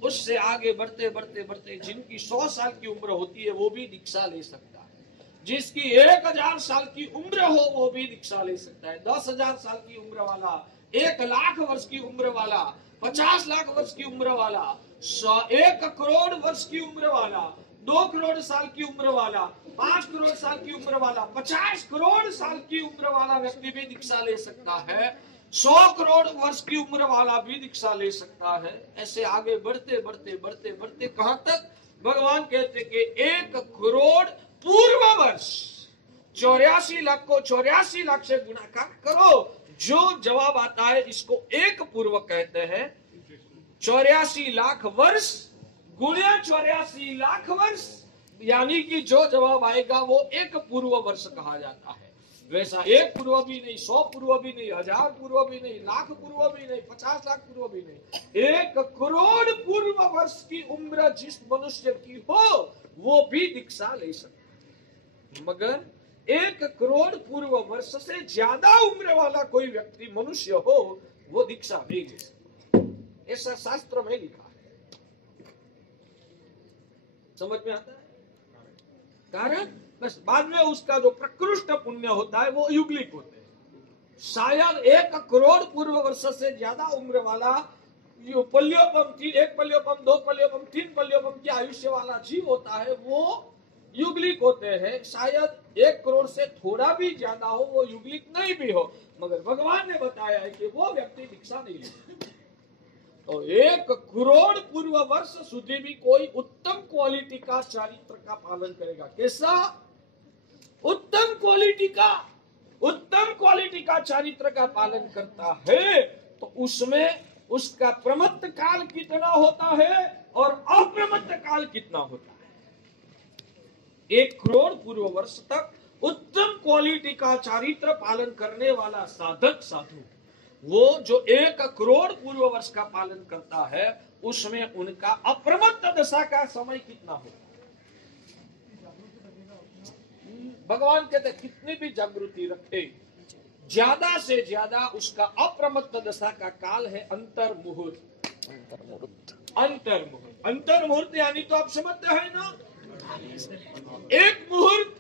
उससे आगे बढ़ते बढ़ते बढ़ते जिनकी 100 साल की उम्र होती है वो भी दीक्षा ले सकता है। जिसकी 1000 साल की उम्र हो वो भी दीक्षा ले सकता है। 10,000 साल की उम्र वाला, 1 लाख वर्ष की उम्र वाला, 50 लाख वर्ष की उम्र वाला, 1 करोड़ वर्ष की उम्र वाला, 2 करोड़ साल की उम्र वाला, 5 करोड़ साल की उम्र वाला, 50 करोड़ साल की उम्र वाला व्यक्ति भी दीक्षा ले सकता है। 100 करोड़ वर्ष की उम्र वाला भी दीक्षा ले सकता है। ऐसे आगे बढ़ते बढ़ते बढ़ते बढ़ते कहां तक? भगवान कहते कि 1 करोड़ पूर्व वर्ष, 84 लाख को 84 लाख से गुणाकार करो, जो जवाब आता है इसको एक पूर्व कहते हैं। 84 लाख वर्ष गुणे 84 लाख वर्ष, यानी कि जो जवाब आएगा वो एक पूर्व वर्ष कहा जाता है। वैसा 1 पूर्व भी नहीं, 100 पूर्व भी नहीं, 1000 पूर्व भी नहीं, लाख पूर्व भी नहीं, 50 लाख पूर्व भी नहीं, 1 करोड़ पूर्व वर्ष की उम्र जिस मनुष्य की हो वो भी दीक्षा ले सकता है। मगर 1 करोड़ पूर्व वर्ष से ज्यादा उम्र वाला कोई व्यक्ति मनुष्य हो वो दीक्षा नहीं ले सकता, ऐसा शास्त्र में लिखा है। समझ में आता है? कारण बस बाद में उसका जो प्रकृष्ट पुण्य होता है वो युगलिक होते हैं। शायद 1 करोड़ पूर्व वर्ष से ज्यादा उम्र वाला पल्योपम 1 पल्योपम 2 पल्योपम 3 पल्योपम की आयुष्य वाला जीव होता है वो युगलिक होते हैं। शायद 1 करोड़ से थोड़ा भी ज्यादा हो वो युगलिक नहीं भी हो, मगर भगवान ने बताया है कि वो व्यक्ति दीक्षा नहीं ले। तो 1 करोड़ पूर्व वर्ष सुधी भी कोई उत्तम क्वालिटी का चरित्र का पालन करेगा। कैसा? उत्तम क्वालिटी का चरित्र का पालन करता है तो उसमें उसका प्रमत्त काल कितना होता है और अप्रमत्त काल कितना होता है। 1 करोड़ पूर्व वर्ष तक उत्तम क्वालिटी का चरित्र पालन करने वाला साधक साधु, वो जो 1 करोड़ पूर्व वर्ष का पालन करता है उसमें उनका अप्रमत्त दशा का समय कितना होता है। भगवान कहते कितनी भी जागृति रखे, ज्यादा से ज्यादा उसका अप्रमत्त दशा का काल है अंतर्मुहूर्त। अंतर मुहूर्त यानी तो आप समझते हैं ना, एक मुहूर्त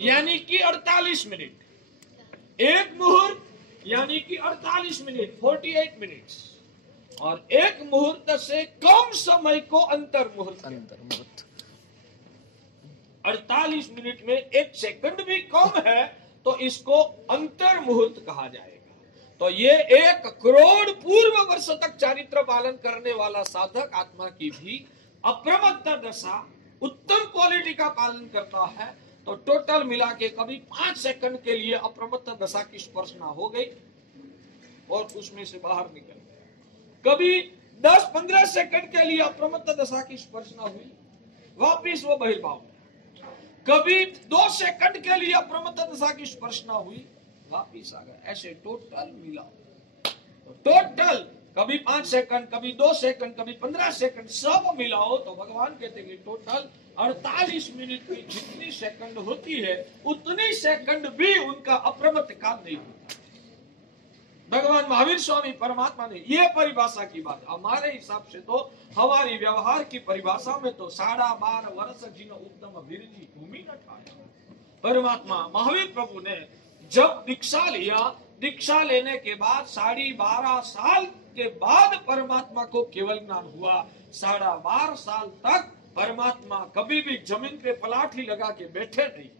यानी कि 48 मिनट, एक मुहूर्त यानी कि 48 मिनट 48 मिनट्स, और एक मुहूर्त से कम समय को अंतर मुहूर्त। 48 मिनट में एक सेकंड भी कम है तो इसको अंतर मुहूर्त कहा जाएगा। तो ये 1 करोड़ पूर्व वर्ष तक चारित्र पालन करने वाला साधक आत्मा की भी अप्रमत्त दशा उत्तम क्वालिटी का पालन करता है तो टोटल मिला के कभी 5 सेकंड के लिए अप्रमत्त दशा की स्पर्शना हो गई और उसमें से बाहर निकल गए, कभी 10-15 सेकंड के लिए अप्रमत्त दशा की स्पर्शना हुई, वापिस वो बहिर्भाव, कभी 2 सेकंड के लिए अप्रमत्त दशा की स्पर्शना हुई, वापिस आ गए। ऐसे टोटल मिला, टोटल कभी 5 सेकंड, कभी 2 सेकंड, कभी 15 सेकंड, सब मिलाओ तो भगवान कहते हैं टोटल 48 मिनट की जितनी सेकंड होती है उतनी सेकंड भी उनका अप्रमत्त काल नहीं होता। भगवान महावीर स्वामी परमात्मा ने ये परिभाषा की बात, हमारे हिसाब से तो हमारी व्यवहार की परिभाषा में तो 12.5 वर्ष जिन उत्तम विरजी भूमि न ठाया। परमात्मा महावीर प्रभु ने जब दीक्षा लिया, दीक्षा लेने के बाद 12.5 साल के बाद परमात्मा को केवल ज्ञान हुआ। 12.5 साल तक परमात्मा कभी भी जमीन पे पलाठी लगा के बैठे नहीं।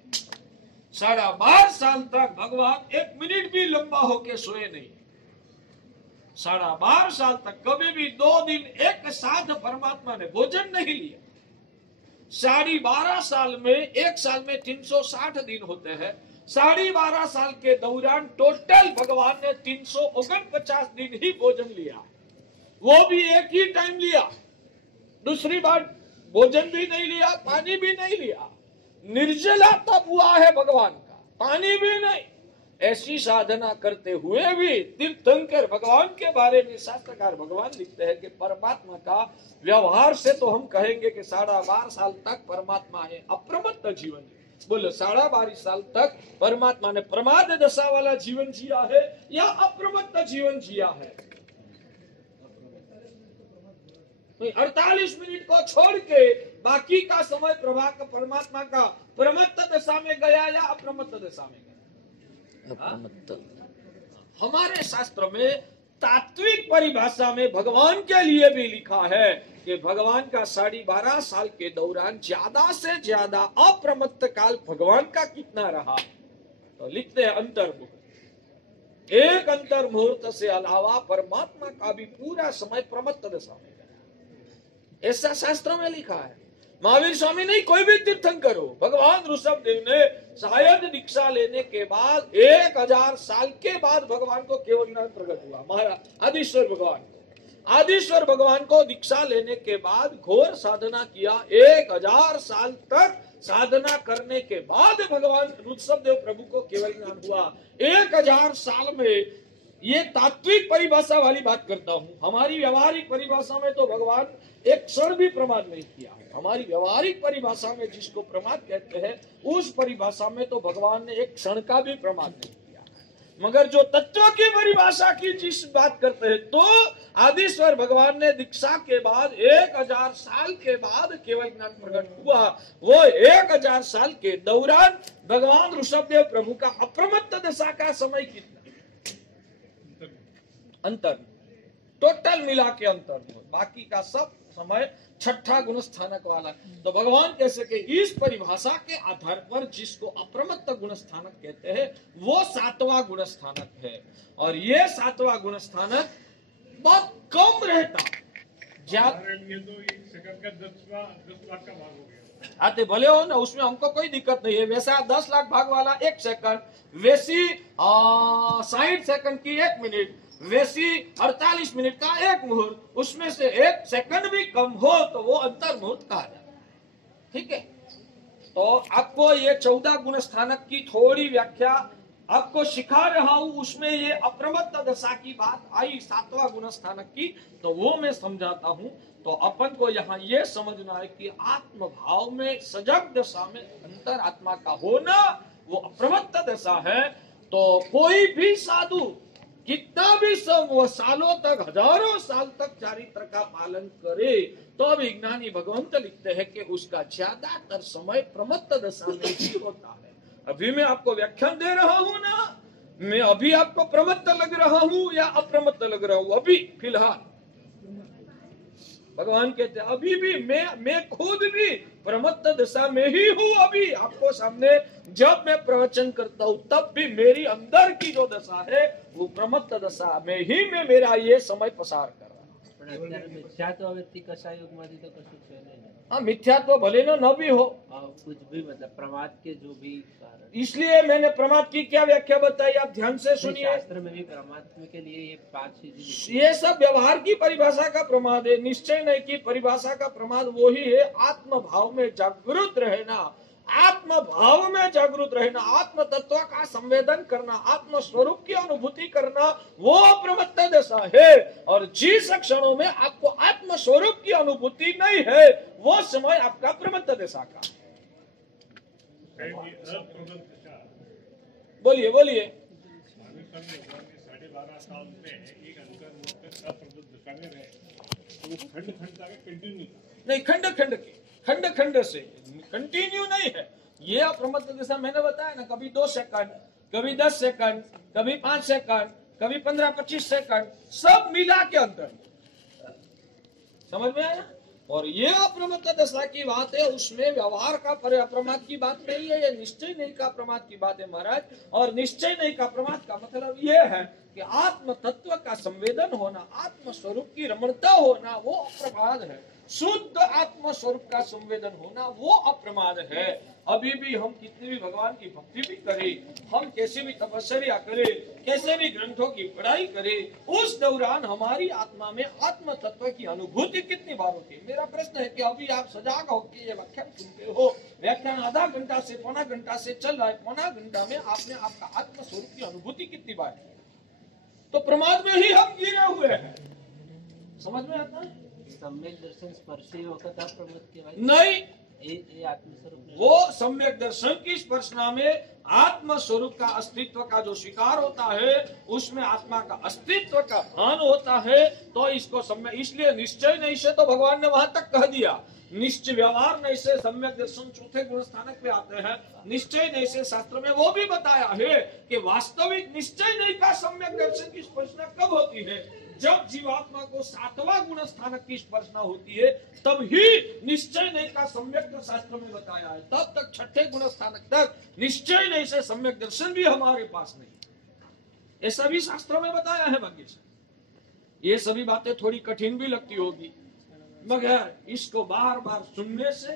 12.5 साल तक भगवान 1 मिनट भी लंबा होके सोए नहीं। 12.5 साल तक कभी भी 2 दिन एक साथ परमात्मा ने भोजन नहीं लिया। 12.5 साल में, एक साल में 360 दिन होते हैं, 12.5 साल के दौरान टोटल भगवान ने 349 दिन ही भोजन लिया, वो भी एक ही टाइम लिया। दूसरी बार भोजन भी नहीं लिया, पानी भी नहीं लिया, निर्जला तप हुआ है भगवान का, पानी भी नहीं। ऐसी साधना करते हुए भी तीर्थंकर भगवान के बारे में शास्त्रकार भगवान लिखते हैं कि परमात्मा का व्यवहार से तो हम कहेंगे कि 12.5 साल तक परमात्मा ने अप्रमत्त जीवन, बोलो 12.5 साल तक परमात्मा ने प्रमाद दशा वाला जीवन जिया है या अप्रमत्त जीवन जिया है। 48 मिनट को छोड़ के बाकी का समय परमात्मा का प्रमत्त दशा में गया या अप्रमत्त दशा में गया। हमारे शास्त्र में तात्विक परिभाषा में भगवान के लिए भी लिखा है कि भगवान का 12.5 साल के दौरान ज्यादा से ज्यादा अप्रमत्त काल भगवान का कितना रहा, तो लिखते हैं अंतर मुहूर्त। एक अंतर मुहूर्त से अलावा परमात्मा का भी पूरा समय प्रमत्त दशा में गया, ऐसा शास्त्र में लिखा है। महावीर स्वामी नहीं, कोई भी तीर्थंकर हो, भगवान ऋषभ देव ने शायद दीक्षा लेने के बाद 1000 साल के बाद भगवान को केवल ज्ञान प्रकट हुआ। महाराज आदिश्वर भगवान को दीक्षा लेने के बाद घोर साधना किया, 1000 साल तक साधना करने के बाद भगवान ऋषभ देव प्रभु को केवल ज्ञान हुआ। 1000 साल में, ये तात्विक परिभाषा वाली बात करता हूँ। हमारी व्यवहारिक परिभाषा में तो भगवान एक क्षण भी प्रमाद नहीं किया है। हमारी व्यवहारिक परिभाषा में जिसको प्रमाद कहते हैं, उस परिभाषा में तो भगवान ने एक क्षण का भी प्रमाद नहीं किया। मगर जो तत्व की परिभाषा की जिस बात करते हैं, तो आदिश्वर भगवान ने दीक्षा के बाद 1000 साल के बाद केवल ज्ञान प्रकट हुआ। वो 1000 साल के दौरान भगवान ऋषभदेव प्रभु का अप्रमत्त दशा का समय कितना, अंतर, टोटल मिला के अंतर, बाकी का सब समय छठा गुण स्थानक वाला। तो भगवान कैसे कि इस परिभाषा के आधार पर जिसको अप्रमत्त गुण स्थानक कहते हैं, वो 7वां गुण स्थानक है। और ये 7वां गुण स्थानक बहुत कम रहता, आते भले हो ना, उसमें हमको कोई दिक्कत नहीं है। वैसा 10 लाख भाग वाला 1 सेकंड, वैसी 60 सेकंड की 1 मिनट, वैसी 48 मिनट का 1 मुहूर्त, उसमें से 1 सेकंड भी कम हो तो वो अंतर मुहूर्त कहा जाता है। ठीक है, तो आपको ये 14 गुण स्थानक की थोड़ी व्याख्या आपको सिखा रहा हूं। उसमें ये अप्रमत्त दशा की बात आई 7वां गुण स्थानक की, तो वो मैं समझाता हूं। तो अपन को यहाँ ये समझना है कि आत्म भाव में सजग दशा में अंतर आत्मा का होना वो अप्रमत्त दशा है। तो कोई भी साधु कितना भी सालों तक, हजारों साल तक चारित्र का पालन करे, तो विज्ञानी भगवंत लिखते हैं कि उसका ज्यादातर समय प्रमत्त दशा में ही होता है। अभी मैं आपको व्याख्यान दे रहा हूं ना, मैं अभी आपको प्रमत्त लग रहा हूं या अप्रमत्त लग रहा हूं? अभी फिलहाल भगवान कहते हैं अभी भी मैं खुद भी प्रमत्त दशा में ही हूँ। अभी आपको सामने जब मैं प्रवचन करता हूँ तब भी मेरी अंदर की जो दशा है वो प्रमत्त दशा में ही मैं मेरा ये समय पसार कर रहा हूँ। मिथ्यात्व व्यक्ति कशा युग में तो कशुं छे नहीं। हाँ, मिथ्यात्व भले न भी हो, कुछ भी मतलब प्रमाद के जो भी कारण, इसलिए मैंने प्रमाद की क्या व्याख्या बताई, आप ध्यान से सुनिए। शास्त्र में भी प्रमाद के लिए ये 5 चीजें, ये सब व्यवहार की परिभाषा का प्रमाद है, निश्चय नहीं की परिभाषा का प्रमाद वो ही है। आत्म भाव में जागृत रहना, आत्म भाव में जागृत रहना, आत्म तत्व का संवेदन करना, आत्म स्वरूप की अनुभूति करना, वो प्रमत्त दशा है। और जिस क्षणों में आपको आत्म स्वरूप की अनुभूति नहीं है वो समय आपका प्रमत्त दशा का। बोलिए बोलिए। 12.5 साल में एक अंतर अप्रबुद्ध दशा में रहे, तो खंड खंड तक कंटिन्यू नहीं, खंड खंड से कंटिन्यू नहीं है। ये अप्रमत्त दशा मैंने बताया ना, कभी 2 सेकंड, कभी 10 सेकंड, कभी 5 सेकंड, कभी 15-25 सेकंड, सब मिला के अंतर। समझ में आया? और ये अप्रमत्त दशा की बात है, उसमें व्यवहार का अप्रमाद की बात नहीं है, ये निश्चय नहीं का प्रमाद की बात है महाराज। और निश्चय नहीं का प्रमाद का मतलब ये है कि आत्म तत्व का संवेदन होना, आत्म स्वरूप की रमणता होना, वो अप्रमाद है। शुद्ध आत्म स्वरूप का संवेदन होना वो अप्रमाद है। अभी भी हम कितनी भी भगवान की भक्ति भी करें, हम कैसे भी तपस्या करें, कैसे भी ग्रंथों की पढ़ाई करें, उस दौरान हमारी आत्मा में आत्म तत्व की अनुभूति कितनी बार होती है? मेरा प्रश्न है कि अभी आप सजाग होकर ये व्याख्यान सुनते हो, व्याख्यान आधा घंटा से पौना घंटा से चल रहा है, पौना घंटा में आपने आपका आत्म स्वरूप की अनुभूति कितनी बार की? तो प्रमाद में ही हम गिरे हुए हैं। समझ में आता है? सम्यक दर्शन स्पर्शी वक्त अप्रमत्त के नहीं, ये आत्मस्वरूप वो सम्यक दर्शन की स्पर्शना में आत्म स्वरूप का अस्तित्व का जो स्वीकार होता है, उसमें आत्मा का अस्तित्व का भान होता है, तो इसको सम्यक, इसलिए निश्चय नहीं से तो भगवान ने वहां तक कह दिया, निश्चय व्यवहार नहीं से सम्यक दर्शन चौथे गुण स्थानक पे आते हैं। निश्चय नहीं से शास्त्र में वो भी बताया है कि वास्तविक निश्चय नहीं का सम्यक दर्शन की स्पर्शना कब होती है? जब जीवात्मा को 7वां गुण स्थानक की स्पर्शना होती है, तब ही निश्चय नहीं का सम्यक शास्त्र में बताया है। तब तक 6ठे गुण स्थानक तक निश्चय नहीं से सम्यक दर्शन भी हमारे पास नहीं, ये सभी शास्त्रों में बताया है। बाकी से ये सभी बातें थोड़ी कठिन भी लगती होगी, मगर इसको बार बार सुनने से,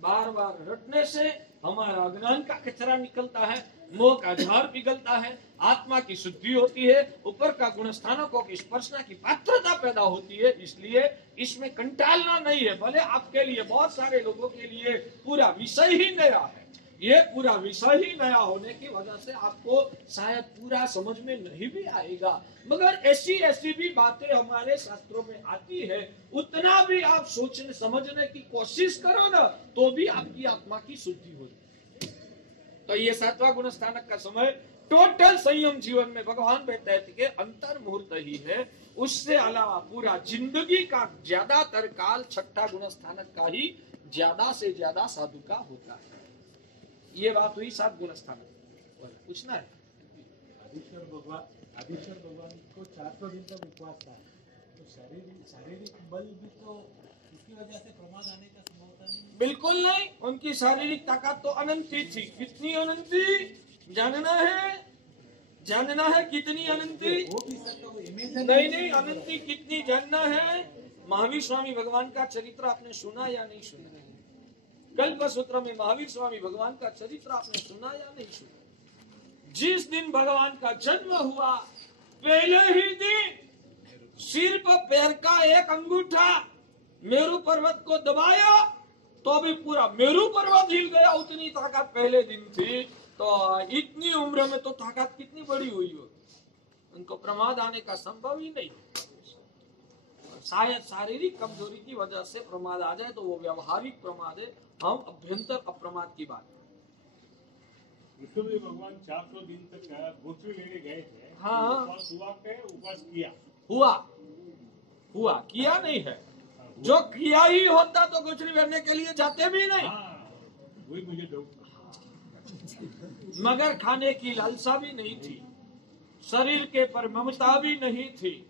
बार बार रटने से हमारा अज्ञान का कचरा निकलता है, मोह का झाड़ पिघलता है, आत्मा की शुद्धि होती है, ऊपर का गुण स्थानकों की स्पर्शना की पात्रता पैदा होती है। इसलिए इसमें कंटालना नहीं है। भले आपके लिए, बहुत सारे लोगों के लिए पूरा विषय ही नया है, ये पूरा विषय ही नया होने की वजह से आपको शायद पूरा समझ में नहीं भी आएगा, मगर ऐसी ऐसी भी बातें हमारे शास्त्रों में आती है, उतना भी आप सोचने समझने की कोशिश करो ना, तो भी आपकी आत्मा की शुद्धि हो जाए। तो ये 7वां गुण स्थानक का समय टोटल संयम जीवन में भगवान कहते के अंतर मुहूर्त ही है। उससे अलावा पूरा जिंदगी का ज्यादातर काल 6ठा गुण स्थानक का ही ज्यादा से ज्यादा साधु का होता है। ये बात हुई 7 गुण स्थानक। पूछना है? आदिश्वर भगवान को 400 दिन तक उपवास था, तो शारीरिक बल भी तो उसकी वजह से प्रमाद आने का संभावना नहीं? बिल्कुल नहीं, उनकी शारीरिक ताकत तो अनंत थी। कितनी अनंती जानना है कितनी अनंती? नहीं, अनंती कितनी जानना है? महावीर स्वामी भगवान का चरित्र आपने सुना या नहीं सुना? कल्प सूत्र में महावीर स्वामी भगवान का चरित्र आपने सुना या नहीं सुना? जिस दिन भगवान का जन्म हुआ, पहले ही दिन सिर पर पैर का एक अंगूठा मेरू पर्वत को दबाया तो भी पूरा मेरू पर्वत हिल गया। उतनी ताकत पहले दिन थी, तो इतनी उम्र में तो ताकत कितनी बड़ी हुई हो, उनको प्रमाद आने का संभव ही नहीं। शायद शारीरिक कमजोरी की वजह से प्रमाद आ जाए तो वो व्यवहारिक प्रमाद है, हम अभ्यंतर अप्रमाद की बात। विष्णुदेव भगवान 400 दिन तक गोचरी लेने गए थे। हाँ। उपवास हुआ के उपवास किया? हुआ किया नहीं है। जो किया ही होता तो गोचरी भरने के लिए जाते भी नहीं। हाँ, वही मुझे डाउट। मगर खाने की लालसा भी नहीं थी, शरीर के पर ममता भी नहीं थी,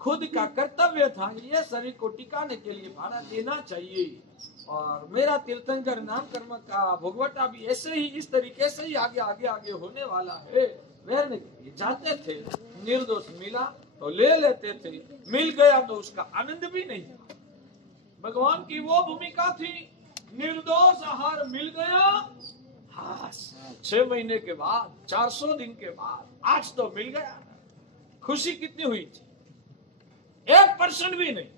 खुद का कर्तव्य था ये शरीर को टिकाने के लिए भाड़ा देना चाहिए। और मेरा तीर्थंकर नाम कर्म का भोगवटा भी ऐसे ही इस तरीके से ही आगे होने वाला है। वहने के लिए जाते थे, निर्दोष मिला तो ले लेते थे, मिल गया तो उसका आनंद भी नहीं था। भगवान की वो भूमिका थी, निर्दोष आहार मिल गया, हाँ 6 महीने के बाद, 400 दिन के बाद, आज तो मिल गया। खुशी कितनी हुई थी? 1% भी नहीं।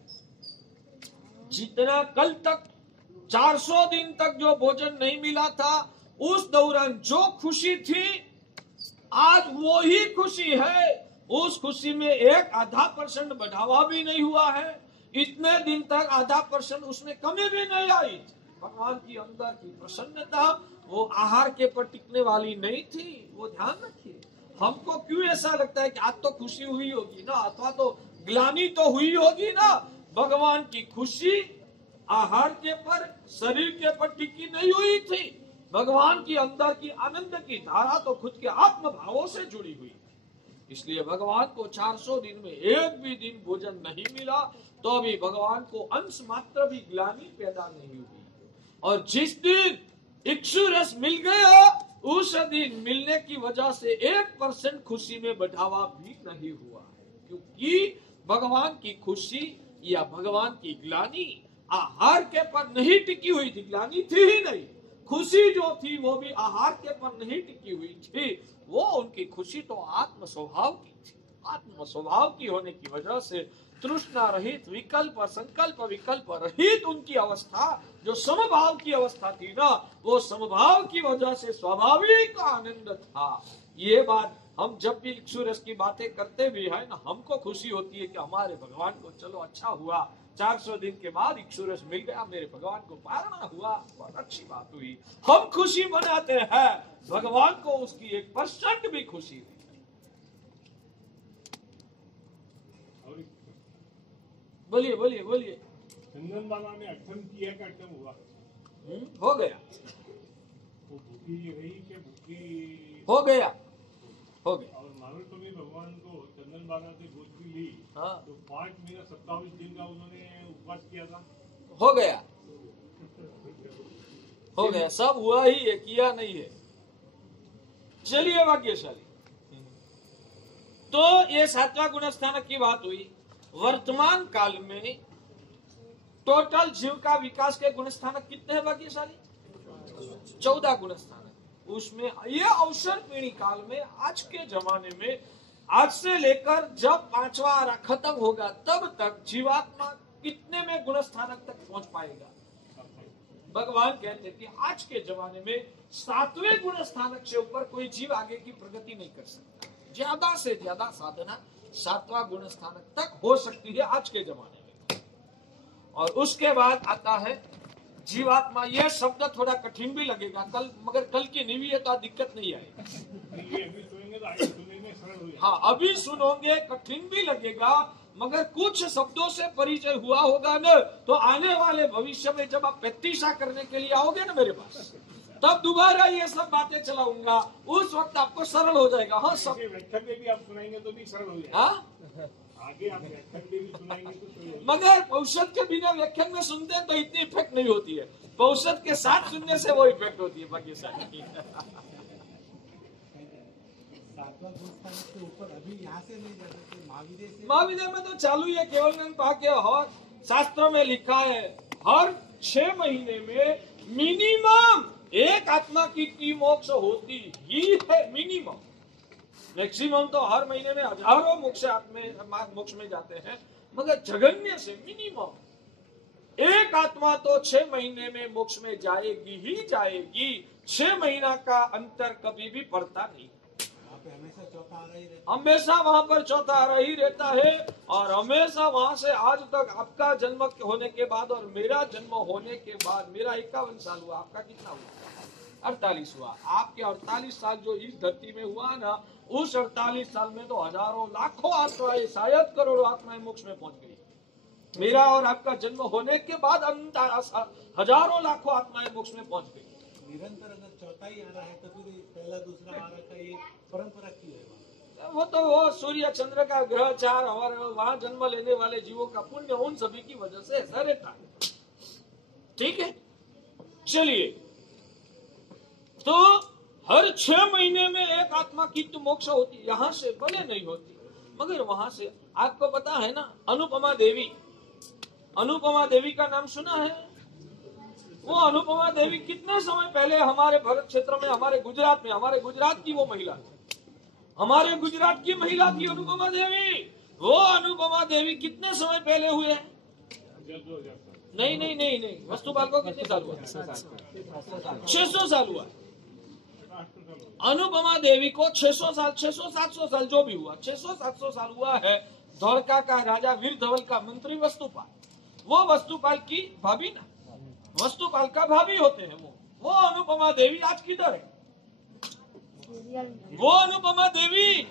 जितना कल तक 400 दिन तक जो भोजन नहीं मिला था, उस दौरान जो खुशी थी, आज वो ही खुशी है। उस खुशी में 0.5% बढ़ावा भी नहीं हुआ है। इतने दिन तक 0.5% उसमें कमी भी नहीं आई। भगवान की अंदर की प्रसन्नता वो आहार के पर टिकने वाली नहीं थी। वो ध्यान रखिए। हमको क्यों ऐसा लगता है कि आज तो खुशी हुई होगी ना, अथवा तो ग्लानि तो हुई होगी ना। भगवान की खुशी आहार के पर, शरीर के पर टिकी नहीं हुई थी। भगवान की अंदर की आनंद की धारा तो खुद के आत्म भावों से जुड़ी हुई। इसलिए भगवान को 400 दिन में एक भी दिन भोजन नहीं मिला, तो भी भगवान को अंश मात्र भी ग्लानि पैदा नहीं हुई। और जिस दिन इक्षु रस मिल गया, उस दिन मिलने की वजह से 1% खुशी में बढ़ावा भी नहीं हुआ है। क्योंकि भगवान की खुशी या भगवान की ग्लानि आहार के पर नहीं टिकी हुई थी। ग्लानि थी ही नहीं, खुशी जो थी वो भी आहार के पर नहीं टिकी हुई थी। वो उनकी खुशी तो आत्म स्वभाव की थी। आत्म स्वभाव की होने की वजह से तृष्णा रहित, विकल्प संकल्प विकल्प रहित उनकी अवस्था, जो समभाव की अवस्था थी ना, वो समभाव की वजह से स्वाभाविक आनंद था। ये बात हम जब भी इक्षु रस की बातें करते भी है ना, हमको खुशी होती है कि हमारे भगवान को चलो अच्छा हुआ, 400 दिन के बाद इक्षु रस मिल गया, मेरे भगवान को पारणा हुआ, बहुत अच्छी बात हुई। हम खुशी मनाते हैं, भगवान को उसकी 1% भी खुशी नहीं। बोलिए बोलिए बोलिए। चंदन बाबा ने अठम किया का अठम हुआ? हो गया। वो भूखी रही के भूखी हो गया। और महावीर स्वामी भगवान को चंदन बाबा से गोचरी ली। हाँ। तो 5 महीना 27 दिन का उन्होंने उपवास किया था। हो गया। सब हुआ ही है, किया नहीं है। चलिए भाग्यशाली। तो ये 7वां गुणस्थानक की बात हुई। वर्तमान काल में टोटल जीव का विकास के गुणस्थानक कितने हैं भाग्यशाली? 14 गुणस्थानक। उसमें ये अवसर पीढ़ी काल में, आज के जमाने में, आज से लेकर जब 5वां आरा खत्म होगा तब तक जीवात्मा कितने में गुणस्थानक तक पहुंच पाएगा? भगवान कहते हैं कि आज के जमाने में 7वें गुणस्थानक से ऊपर कोई जीव आगे की प्रगति नहीं कर सकता। ज्यादा से ज्यादा साधना 7वां गुणस्थानक तक हो सकती है आज के जमाने में। और उसके बाद आता है जीवात्मा। यह शब्द थोड़ा कठिन भी लगेगा कल, मगर कल की नींव है तो दिक्कत नहीं आएगी। हाँ, अभी सुनोगे कठिन भी लगेगा, मगर कुछ शब्दों से परिचय हुआ होगा न, तो आने वाले भविष्य में जब आप प्रैक्टिसा करने के लिए आओगे ना मेरे पास, तब दोबारा ये सब बातें चलाऊंगा, उस वक्त आपको सरल हो जाएगा। हाँ, सब व्याख्यान में भी आप सुनाएंगे तो भी सरल हो जाएगा। हाँ, आगे आप व्याख्यान में भी सुनाएंगे तो सरल हो जाएगा। मगर औषध के बिना व्याख्यान में सुनते हैं तो इतनी इफेक्ट नहीं होती है। औषध के साथ सुनने से वो इफेक्ट होती है। बाकी सारी 7वां गुणस्थानक के ऊपर अभी यहाँ से नहीं जा सकते, महाविद्या में तो चालू ही है। केवल हर शास्त्रों में लिखा है, हर 6 महीने में मिनिमम एक आत्मा की मोक्ष होती ही है। मिनिमम, मैक्सिमम तो हर महीने में हजारों मोक्ष में जाते हैं, मगर जगन्य से मिनिमम एक आत्मा तो 6 महीने में मोक्ष में जाएगी ही जाएगी। 6 महीना का अंतर कभी भी पड़ता नहीं। हमेशा वहाँ पर चौथा आ रही रहता है। और हमेशा वहाँ से आज तक आपका जन्म होने के बाद और मेरा जन्म होने के बाद, मेरा 51 साल हुआ, आपका कितना हुआ? 48 हुआ। आपके 48 साल जो इस धरती में हुआ ना, उस 48 साल में तो हजारों लाखों आत्माएं, शायद करोड़ों आत्माएं मोक्ष में पहुंच गई। मेरा और आपका जन्म होने के बाद हजारों लाखों आत्माएं मोक्ष में पहुंच गई। निरंतर अगर चौथा ही आ रहा है तो फिर पहला दूसरा आ रहा का ये परंपरा क्यों है? वो सूर्य चंद्र का ग्रहचार और वहां जन्म लेने वाले जीवों का पुण्य, उन सभी की वजह से ऐसा रहता है। ठीक है, चलिए, तो हर 6 महीने में एक आत्मा की तो मोक्ष होती, यहां से भले नहीं होती, मगर वहां से आपको पता है ना, अनुपमा देवी, अनुपमा देवी का नाम सुना है? वो अनुपमा देवी कितने समय पहले हमारे भारत क्षेत्र में, हमारे गुजरात में, हमारे गुजरात की वो महिला, हमारे गुजरात की महिला थी अनुपमा देवी। वो अनुपमा देवी कितने समय पहले हुए हैं? नहीं नहीं नहीं नहीं, वस्तुपाल को कितने साल हुआ? 600 साल हुआ। अनुपमा देवी को 600 साल, 600-700 साल जो भी हुआ, 600-700 साल हुआ है। द्वारका का राजा वीर धवल का मंत्री वस्तुपाल, वो वस्तुपाल की भाभी ना, वस्तुपाल का भाभी होते हैं वो अनुपमा देवी आज किधर है? वो अनुपमा देवी,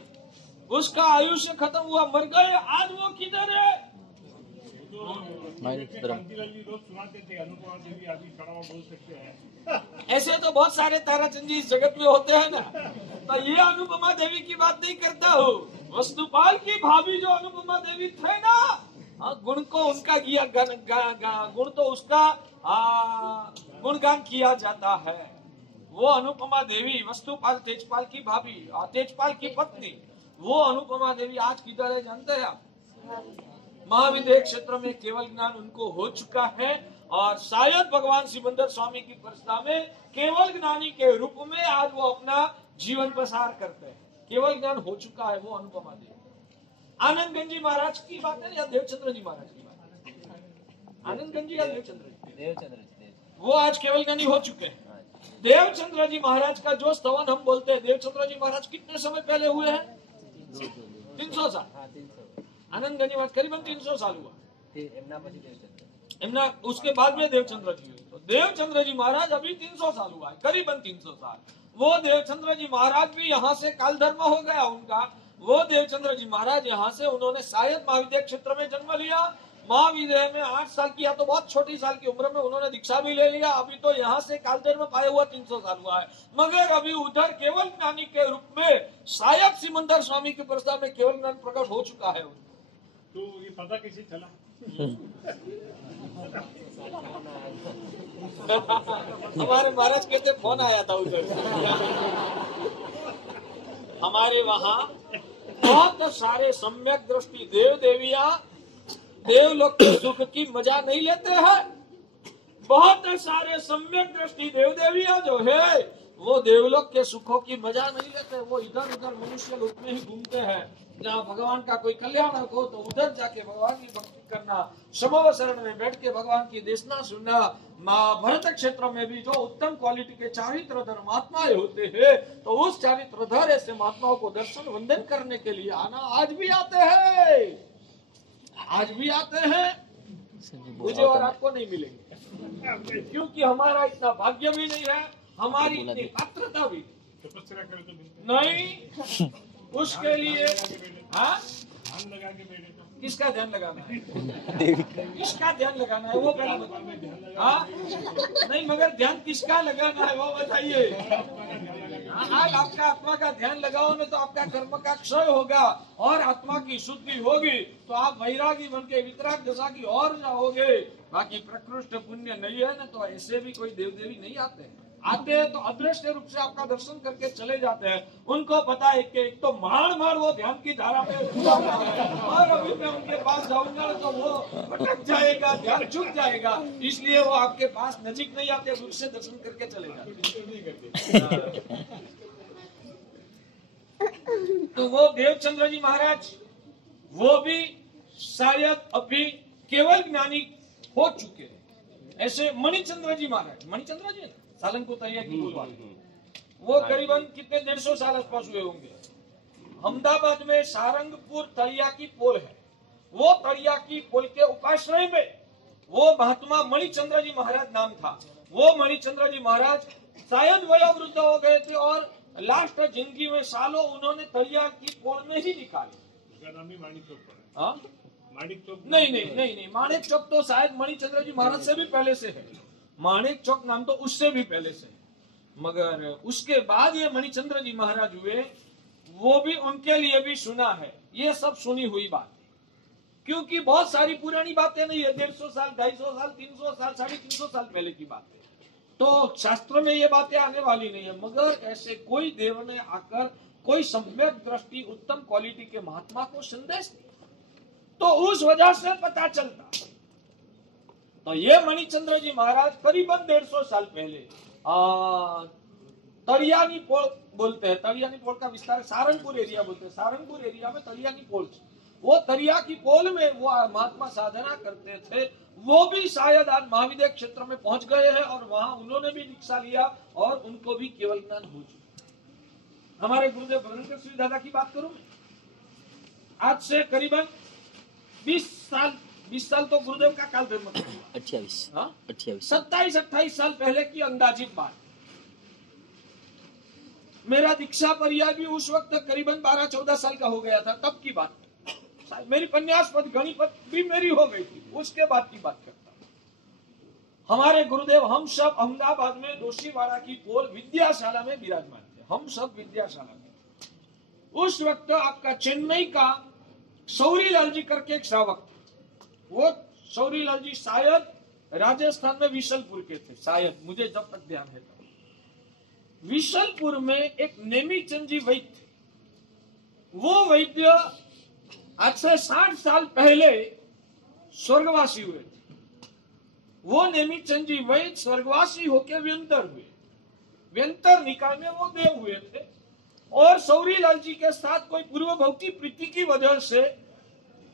उसका आयुष्य खत्म हुआ, मर गए, आज वो किधर है? ऐसे तो बहुत सारे ताराचंद जी इस जगत में होते हैं ना, तो ये अनुपमा देवी की बात नहीं करता हूँ। वस्तुपाल की भाभी जो अनुपमा देवी थे ना, गुण को उनका गुण तो उसका गुणगान किया जाता है। वो अनुपमा देवी, वस्तुपाल तेजपाल की भाभी, तेजपाल की पत्नी, वो अनुपमा देवी आज किधर है जानते हैं आप? महाविद्य क्षेत्र में केवल ज्ञान उनको हो चुका है, और शायद भगवान सिमंदर स्वामी की प्रस्ताव में केवल ज्ञानी के रूप में आज वो अपना जीवन प्रसार करते हैं। केवल ज्ञान हो चुका है वो अनुपमा देवी। आनंद गंजी महाराज की बात है या देवचंद्र जी महाराज की बात है? आनंद गंजी या देवचंद्र जी? देवचंद्र, वो आज केवल ज्ञानी हो चुके हैं। देवचंद्र जी महाराज का जो स्तवन हम बोलते हैं, देवचंद्र जी महाराज कितने समय पहले हुए हैं? 300 साल। आनंद गंजी महाराज करीबन 300 साल हुआ। उसके बाद में देवचंद्र जी हुए, तो देवचंद्र जी महाराज अभी 300 साल हुआ है, करीबन 300 साल। वो देवचंद्र जी महाराज भी यहाँ से काल धर्म हो गया उनका। वो देवचंद्र जी महाराज यहाँ से, उन्होंने शायद महाविद्य क्षेत्र में जन्म लिया। महाविद्य में 8 साल की या तो बहुत छोटी साल की उम्र में उन्होंने दीक्षा भी ले लिया। अभी तो यहाँ से काल धर्म पाए हुआ 300 साल हुआ है, मगर अभी उधर केवल ज्ञानी के रूप में शायद सिमंदर स्वामी के प्रस्ताव में केवल ज्ञान प्रकट हो चुका है। तो ये पता कैसे चला? हमारे महाराज कहते फोन आया था उधर से। हमारे वहाँ बहुत सारे सम्यक दृष्टि देव देवियां देवलोक के सुख की मजा नहीं लेते हैं। बहुत सारे सम्यक दृष्टि देव देवियां जो है वो देवलोक के सुखों की मजा नहीं लेते। वो इधर उधर मनुष्य लोक में ही घूमते हैं। जहाँ भगवान का कोई कल्याण हो तो उधर जाके भगवान की भक्ति करना, समूह शरण में बैठ के भगवान की देशना सुनना। भरत क्षेत्र में भी जो उत्तम क्वालिटी के चारित्रधर महात्माएं होते हैं, तो उस चारित्रधर ऐसे महात्माओं को दर्शन वंदन करने के लिए आना आज भी आते हैं, आज भी आते हैं। मुझे और आपको नहीं मिलेंगे, क्योंकि हमारा इतना भाग्य भी नहीं है, हमारी इतनी पात्रता भी नहीं। उसके लिए ध्यान लगा के बैठे तो किसका ध्यान लगाना है? किसका ध्यान लगाना है वो पहले हाँ नहीं, मगर ध्यान किसका लगाना है वो बताइए। आज आपका आत्मा का ध्यान लगाओ ना तो आपका कर्म का क्षय होगा और आत्मा की शुद्धि होगी, तो आप वैरागी बन के वितराग दशा की ओर जाओगे। बाकी प्रकृष्ट पुण्य नहीं है ना, तो ऐसे भी कोई देव देवी नहीं आते हैं। आते हैं तो अदृश्य रूप से आपका दर्शन करके चले जाते हैं। उनको पता है कि एक तो मार वो ध्यान की धारा में और अभी मैं उनके पास जाऊंगा तो वो भटक जाएगा, ध्यान चूक जाएगा, इसलिए वो आपके पास नजीक नहीं आते, दूर से दर्शन करके चले जाते। तो वो देवचंद्र जी महाराज वो भी शायद अभी केवल ज्ञानी हो चुके हैं। ऐसे मणिचंद्र जी महाराज, मणिचंद्र जी सालंगपुर तरिया की पुल वाले, वो करीबन कितने 150 साल आसपास हुए होंगे। अहमदाबाद में सारंगपुर तरिया की पोल है, वो तरिया की पोल के उपाश्रय में वो महात्मा मणिचंद्र जी महाराज नाम था। वो मणिचंद्र जी महाराज शायद वयोवृद्ध हो गए थे और लास्ट जिंदगी में सालों उन्होंने तरिया की पोल में ही निकाली। उसका नाम ही माणिक चौक पड़ा हाँ? है। माणिक चौक नहीं, माणिक चौक तो शायद मणिचंद्र जी महाराज से भी पहले से है। माणिक चौक नाम तो उससे भी पहले से है, मगर उसके बाद ये मणिचंद्र जी महाराज हुए, वो भी उनके लिए भी सुना है। ये सब सुनी हुई बात है, क्योंकि बहुत सारी पुरानी बातें नहीं है, 150 साल, 250 साल, 300 साल, 350 साल पहले की बात है। तो शास्त्र में ये बातें आने वाली नहीं है, मगर ऐसे कोई देव ने आकर कोई सम्यक दृष्टि, उत्तम क्वालिटी के महात्मा को संदेश दिया, तो उस वजह से पता चलता। तो ये मणिचंद्र जी महाराज करीबन 150 साल पहले तरियानी पोल बोलते हैं, तरियानी पोल का विस्तार सारंगपुर एरिया बोलते हैं, सारंगपुर एरिया में तरियानी पोल, वो तरिया की पोल में वो महात्मा साधना करते थे। वो भी शायद आज महाविद्या क्षेत्र में पहुंच गए हैं और वहां उन्होंने भी दीक्षा लिया और उनको भी केवल ज्ञान हो चुका। हमारे गुरुदेव भगवंत श्री दादा की बात करूं, आज से करीबन 20 साल तो गुरुदेव का काल धर्म 28 27-28 साल पहले की अंदाजित बात। मेरा दीक्षा परिया भी उस वक्त करीबन 12-14 साल का हो गया था, तब की बात। मेरी पन्यास पद गणिपत भी मेरी हो गई थी, उसके बाद की बात करता हूं। हमारे गुरुदेव हम सब अहमदाबाद में दोशीवाड़ा की पोल विद्याशाला में विराजमान थे, हम सब विद्याशाला में। उस वक्त आपका चेन्नई का सौरीलाल जी करके एक श्रावक थे, वो सौरीलाल जी शायद राजस्थान में विशलपुर के थे, शायद, मुझे जब तक ध्यान है। विशलपुर में एक नेमीचंद जी वैद्य थे, वो वैद्य आज से 60 साल पहले स्वर्गवासी हुए थे। वो नेमीचंद जी वैद्य स्वर्गवासी होकर व्यंतर हुए, व्यंतर निकाय में वो देव हुए थे। और सौरीलाल जी के साथ कोई पूर्व भक्ति प्रीति की वजह से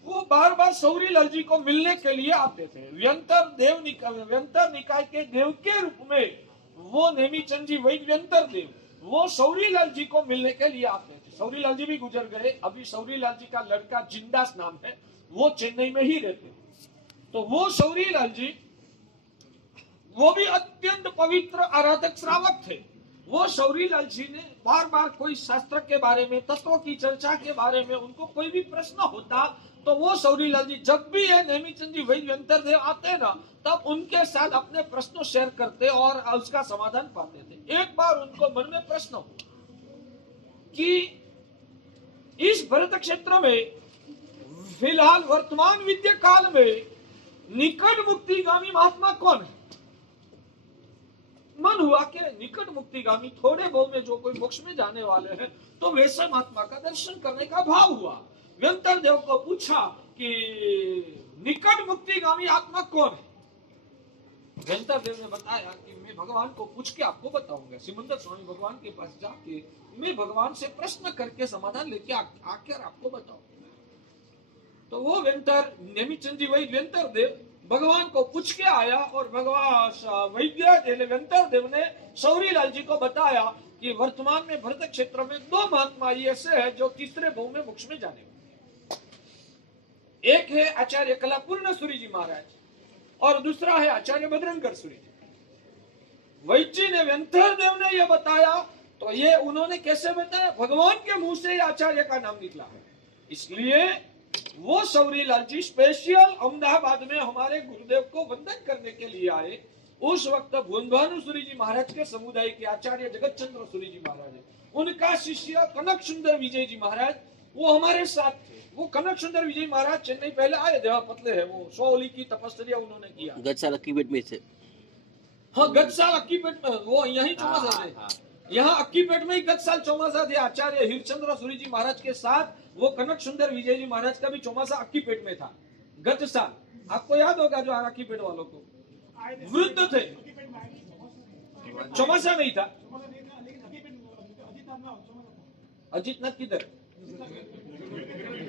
वो बार बार सौरीलाल जी को मिलने के लिए आते थे। व्यंतर निकाय के देव के रूप में वो नेमीचंद जी वैद्य व्यंतर देव, वो सौरीलाल जी को मिलने के लिए आते थे। सौरीलाल जी भी गुजर गए, अभी सौरीलाल जी का लड़का जिंदास नाम है, वो चेन्नई में ही रहते हैं। तो वो सौरीलाल जी, वो भी अत्यंत पवित्र आराधक श्रावक थे। वो सौरीलाल जी ने बार बार कोई शास्त्र के बारे में, तत्वों की चर्चा के बारे में उनको कोई भी प्रश्न होता, तो वो सौरीलाल जी जब भी ये नेमीचंद जी वैद्य व्यंतर देव आते ना, तब उनके साथ अपने प्रश्न शेयर करते और उसका समाधान पाते थे। एक बार उनको मन में प्रश्न हुआ कि इस भरत क्षेत्र में फिलहाल वर्तमान विद्या काल में निकट मुक्तिगामी महात्मा कौन है। मन हुआ कि निकट मुक्तिगामी थोड़े बहुत में जो कोई मोक्ष में जाने वाले हैं, तो वैसे महात्मा का दर्शन करने का भाव हुआ। व्यंतर देव को पूछा कि निकट मुक्तिगामी आत्मा कौन है। व्यंतर देव ने बताया कि मैं भगवान को पूछ के आपको बताऊंगा, सिमंदर स्वामी भगवान के पास जाके मैं भगवान से प्रश्न करके समाधान लेके आकर आपको बताऊंगा। तो वो व्यंतर नेमीचंद जी वैद्य व्यंतर देव भगवान को पूछ के आया और भगवान वैद्य व्यंतर देव ने सौरीलाल जी को बताया कि वर्तमान में भरत क्षेत्र में 2 महात्मा ऐसे हैं जो तीसरे भाव में मोक्ष में जाने वाले। एक है आचार्य कलापूर्ण सूरी जी महाराज और दूसरा है आचार्य बद्रंकर सूरी जी। वैद्य जी ने व्यंतर देव ने यह बताया, तो ये उन्होंने कैसे बताया, भगवान के मुंह से आचार्य का नाम निकला है। इसलिए वो सौरीलाल जी स्पेशल अहमदाबाद में हमारे गुरुदेव को वंदन करने के लिए आए। उस वक्त भुवन सूरी जी महाराज के समुदाय के आचार्य जगत चंद्र सूरी जी महाराज है, उनका शिष्य कनक सुंदर विजय जी महाराज वो हमारे साथ थे। वो कनक सुंदर विजय महाराज चेन्नई पहले आए, देवा पतले है, वो 100 ओली की तपस्या उन्होंने किया। गत साल अक्कीपेट में थे। हाँ, गत साल अक्कीपेट में, वो यही चौमासा थे, यहाँ अक्कीपेट में ही गत साल चौमासा थे। आचार्य हीरचंद्र सूरी जी महाराज के साथ वो कनक सुंदर विजय जी महाराज का भी चौमासा अक्कीपेट में था गत साल। आपको याद होगा जो अक्कीपेट वालों को, वृद्ध थे, चौमासा नहीं था। अजीतनाथ किधर,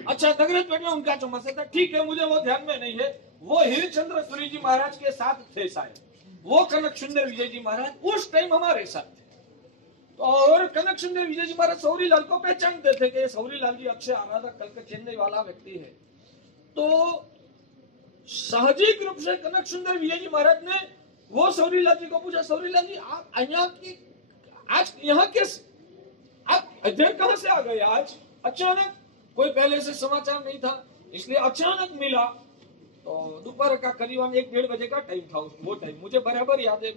अच्छा नगरपेट में उनका चौमासा था, ठीक है, मुझे वो ध्यान में नहीं है। वो हीरचंद्र सूरी जी महाराज के साथ थे शायद, वो कनक सुंदर विजय जी महाराज उस टाइम हमारे साथ थे। और कनक सुंदर विजय जी महाराज सौरीलाल को पहचानते थे कि सौरीलाल जी अक्षय आराधक कल चेन्नई वाला व्यक्ति है। तो साहजिक रूप से कनक सुंदर विजय जी महाराज ने वो सौरीलाल जी को पूछा, सौरीलाल जी आप आज यहाँ कैसे, आप इधर कहाँ से आ गए आज अचानक? कोई पहले से समाचार नहीं था, इसलिए अचानक मिला। तो दोपहर का करीबन 1-1:30 बजे का टाइम था। वो टाइम मुझे बराबर याद है,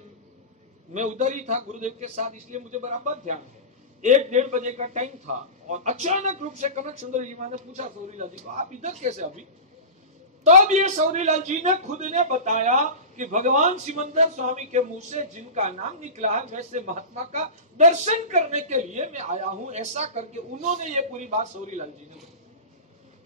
मैं उधर ही था गुरुदेव के साथ, इसलिए मुझे बराबर ध्यान है। 1-1:30 बजे का टाइम था और अचानक रूप से कनक सुंदर जी ने पूछा सौरीलाल जी को, आप इधर कैसे अभी? तब ये सौरीलाल जी ने खुद ने बताया कि भगवान सिमंदर स्वामी के मुंह से जिनका नाम निकला है, वैसे महात्मा का दर्शन करने के लिए मैं आया हूं। ऐसा करके उन्होंने ये पूरी बात सौरीलाल जी ने,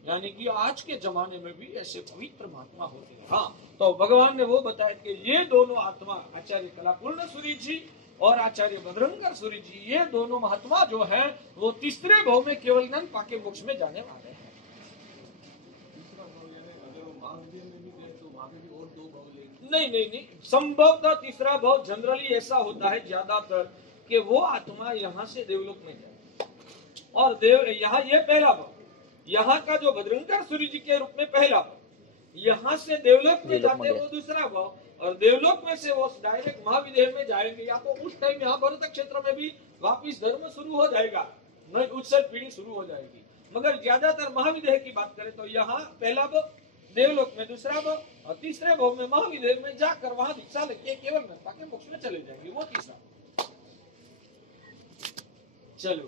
यानी कि आज के जमाने में भी ऐसे पवित्र महात्मा होते हैं। हाँ, तो भगवान ने वो बताया कि ये दोनों आत्मा, आचार्य कलापूर्ण सूरी जी और आचार्य बद्रंकर सूरी जी, ये दोनों महात्मा जो है वो तीसरे भाव में केवल नन पाके मोक्ष में जाने वाले हैं। नहीं, संभवतः तीसरा भाव जनरली ऐसा होता है ज्यादातर कि वो आत्मा यहाँ से देवलोक में जाए, और यहाँ ये पहला भाव, यहाँ का जो बद्रंकर सूरी जी के रूप में पहला भाव, यहाँ से देवलोक में जाते वो दूसरा भाव, और देवलोक में से वो डायरेक्ट महाविदेह में जाएंगे। या तो उस टाइम यहाँ भरत क्षेत्र में भी वापिस धर्म शुरू हो जाएगा, नई उत्सव पीढ़ी शुरू हो जाएगी। मगर ज्यादातर महाविदेह की बात करें तो यहाँ पहला भाव, देवलोक में दूसरा भाव, और तीसरे भाव में महाविदेह में जाकर वहां दीक्षा लेके केवल नरपा के मोक्ष में चले जाएंगे, वो तीसरा। चलो,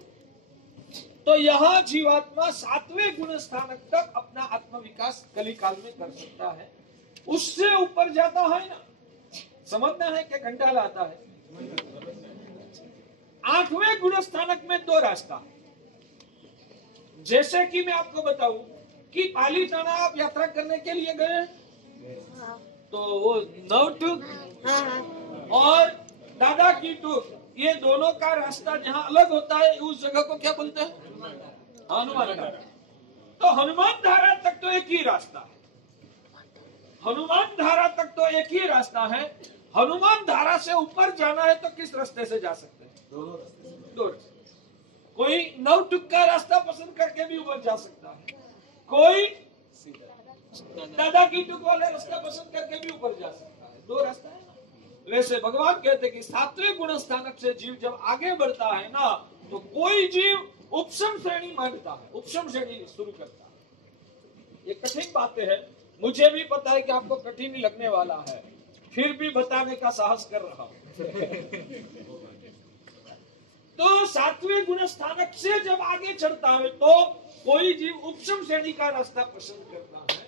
तो यहाँ जीवात्मा 7वें गुण स्थानक तक अपना आत्म विकास कलिकाल में कर सकता है। उससे ऊपर जाता है ना, समझना है कि घंटा लाता है। 8वें गुण स्थानक में 2 रास्ता है। जैसे कि मैं आपको बताऊं कि पालीताना आप यात्रा करने के लिए गए, तो वो नवटुक और दादा की टुक, ये दोनों का रास्ता जहाँ अलग होता है उस जगह को क्या बोलते हैं? हनुमान धारा। तो हनुमान धारा तक तो एक ही रास्ता है, हनुमान धारा तक तो एक ही रास्ता है। हनुमान धारा से ऊपर जाना है तो किस रास्ते से जा सकते हैं? 2 रास्ते। कोई नवटुक का रास्ता पसंद करके भी ऊपर जा सकता है, कोई दादा की टुक वाले रास्ता पसंद करके भी ऊपर जा सकता है। 2 रास्ता है ना। वैसे भगवान कहते कि 7वें गुण स्थानक से जीव जब आगे बढ़ता है ना, तो कोई जीव उपशम श्रेणी मांगता है, उपशम श्रेणी शुरू करता है। ये कठिन बातें हैं, मुझे भी पता है कि आपको कठिन ही लगने वाला है, फिर भी बताने का साहस कर रहा हूं। तो 7वें गुण स्थानक से जब आगे चढ़ता है तो कोई जीव उपशम श्रेणी का रास्ता पसंद करता है,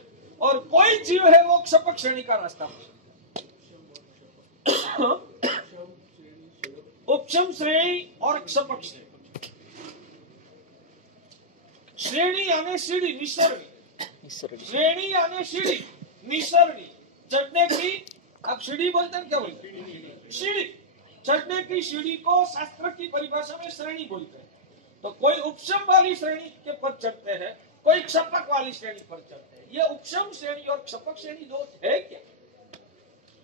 और कोई जीव है वो क्षपक श्रेणी का रास्ता पसंद। उपशम श्रेणी और क्षपक श्रेणी। श्रेणी यानी सीढ़ी, निसरणी। श्रेणी यानी सीढ़ी, निसरणी। चढ़ने की, आप सीढ़ी बोलते हैं, क्या बोलते हैं? सीढ़ी। चढ़ने की सीढ़ी को शास्त्र की परिभाषा में श्रेणी बोलते हैं। तो कोई उपशम वाली श्रेणी के पर चढ़ते हैं, कोई क्षपक वाली श्रेणी पर चढ़ते हैं। ये उपशम श्रेणी और क्षपक श्रेणी 2 है क्या?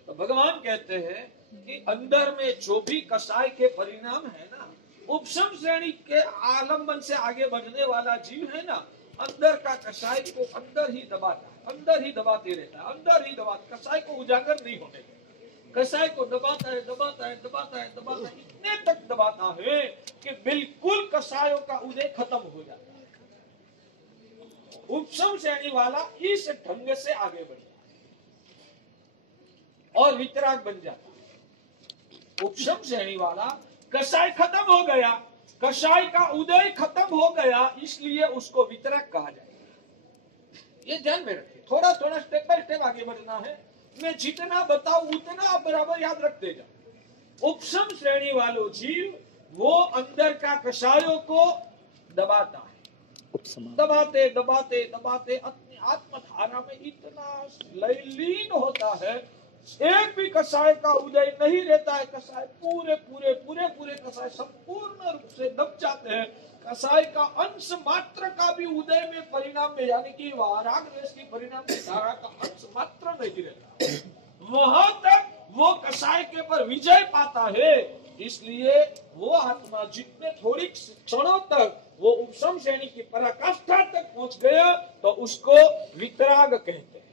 तो भगवान कहते हैं कि अंदर में जो भी कसाय के परिणाम है ना, उपशम श्रेणी के आलम्बन से आगे बढ़ने वाला जीव है ना, अंदर का कसाय को अंदर ही दबाता है, अंदर ही दबाते रहता है, अंदर ही दबाता, कसाय को उजागर नहीं होने देता। कसाय को दबाता है, दबाता है, दबाता है, दबाता है, इतने तक दबाता है कि बिल्कुल कसायों का उदय खत्म हो जाता है। उपशम श्रेणी वाला इस ढंग से आगे बढ़ जाता है और वितराग बन जाता है। उपशम श्रेणी वाला कसाय खत्म हो गया, कसाय का उदय खत्म हो गया, इसलिए उसको वितराग कहा जाएगा। ये ध्यान में रखिए, थोड़ा थोड़ा स्टेप बाय स्टेप आगे बढ़ना है। मैं जितना बताऊं उतना आप बराबर याद रखते जाओ। उपशम श्रेणी वालों जीव वो अंदर का कसायों को दबाता है, दबाते दबाते दबाते अपनी आत्मधारा में इतना लीन होता है, एक भी कसाय का उदय नहीं रहता है। कसाय पूरे पूरे पूरे पूरे कसाय संपूर्ण रूप से दब जाते हैं। कसाय का अंश मात्र का भी उदय में परिणाम में, यानी कि वाराग रस की परिणाम में धारा का अंश मात्र नहीं रहता। वहां तक वो कसाय के पर विजय पाता है। इसलिए वो आत्मा जितने थोड़ी क्षणों तक वो उपशम श्रेणी की पराकाष्ठा तक पहुंच गया तो उसको वितराग कहते हैं,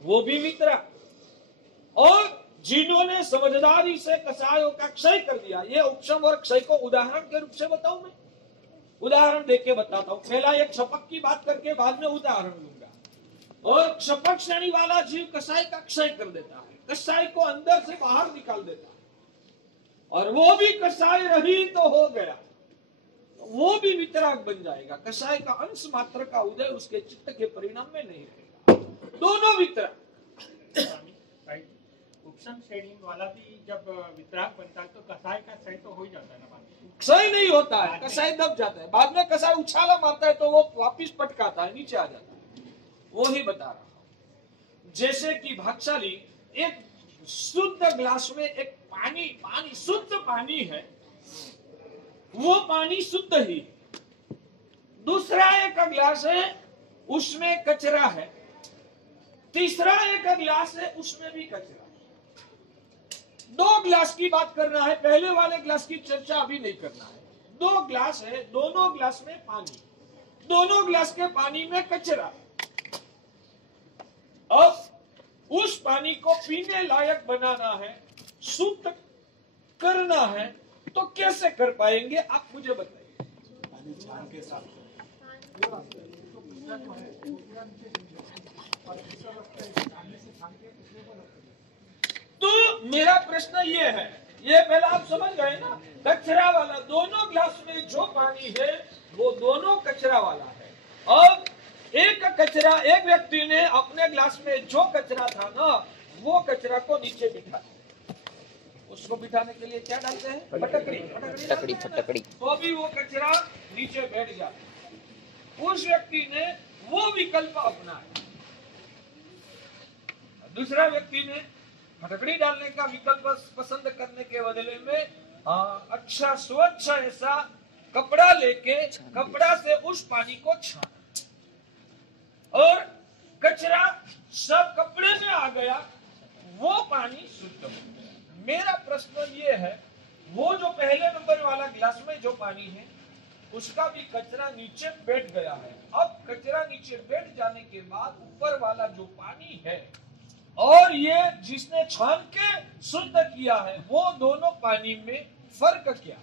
वो भी वितराग। और जिन्होंने समझदारी से कसायों का क्षय कर दिया। ये उपशम और क्षय को उदाहरण के रूप से बताऊं मैं, उदाहरण देके बताता हूं। पहला एक क्षपक की बात करके बाद में उदाहरण लूंगा। और क्षपक श्रेणी वाला जीव कसाई का क्षय कर देता है, कसाई को अंदर से बाहर निकाल देता है, और वो भी कसाई रहित तो हो गया, वो भी वितराग बन जाएगा। कसाई का अंश मात्र का उदय उसके चित्त के परिणाम में नहीं रहेगा, दोनों वितराग। उपशम श्रेणी वाला भी जब वितराग बनता है तो कसाई का क्षय तो हो ही जाता है ना बाद में। क्षय नहीं होता है, कसाई दब जाता है। बाद में कसाई उछाला मारता है तो वो वापिस पटकाता है, नीचे आ जाता है। वो ही बता रहा हूं। जैसे कि भागशाली एक शुद्ध ग्लास में एक पानी शुद्ध पानी है, वो पानी शुद्ध ही। दूसरा एक गिलास है, उसमें कचरा है। तीसरा एक गिलास है, उसमें भी कचरा। दो गिलास की बात करना है, पहले वाले गिलास की चर्चा अभी नहीं करना है। दो गिलास है, दोनों गिलास में पानी, दोनों गिलास के पानी में कचरा। अब उस पानी को पीने लायक बनाना है, शुद्ध करना है, तो कैसे कर पाएंगे आप मुझे बताइए। तो मेरा प्रश्न ये है, ये पहला आप समझ गए ना, कचरा वाला। दोनों गिलास में जो पानी है वो दोनों कचरा वाला है। और एक कचरा, एक व्यक्ति ने अपने गिलास में जो कचरा था ना, वो कचरा को नीचे बिठा दिया। उसको बिठाने के लिए क्या डालते हैं? फटकड़ी। तो भी वो कचरा नीचे बैठ जाता। उस व्यक्ति ने वो विकल्प अपनाया। दूसरा व्यक्ति ने फटकड़ी डालने का विकल्प पसंद करने के बदले में अच्छा स्वच्छ ऐसा कपड़ा लेके कपड़ा से उस पानी को छाना, और कचरा सब कपड़े में आ गया, वो पानी शुद्ध हो गया। मेरा प्रश्न ये है, वो जो पहले नंबर वाला गिलास में जो पानी है उसका भी कचरा नीचे बैठ गया है। अब कचरा नीचे बैठ जाने के बाद ऊपर वाला जो पानी है और ये जिसने छान के शुद्ध किया है, वो दोनों पानी में फर्क क्या?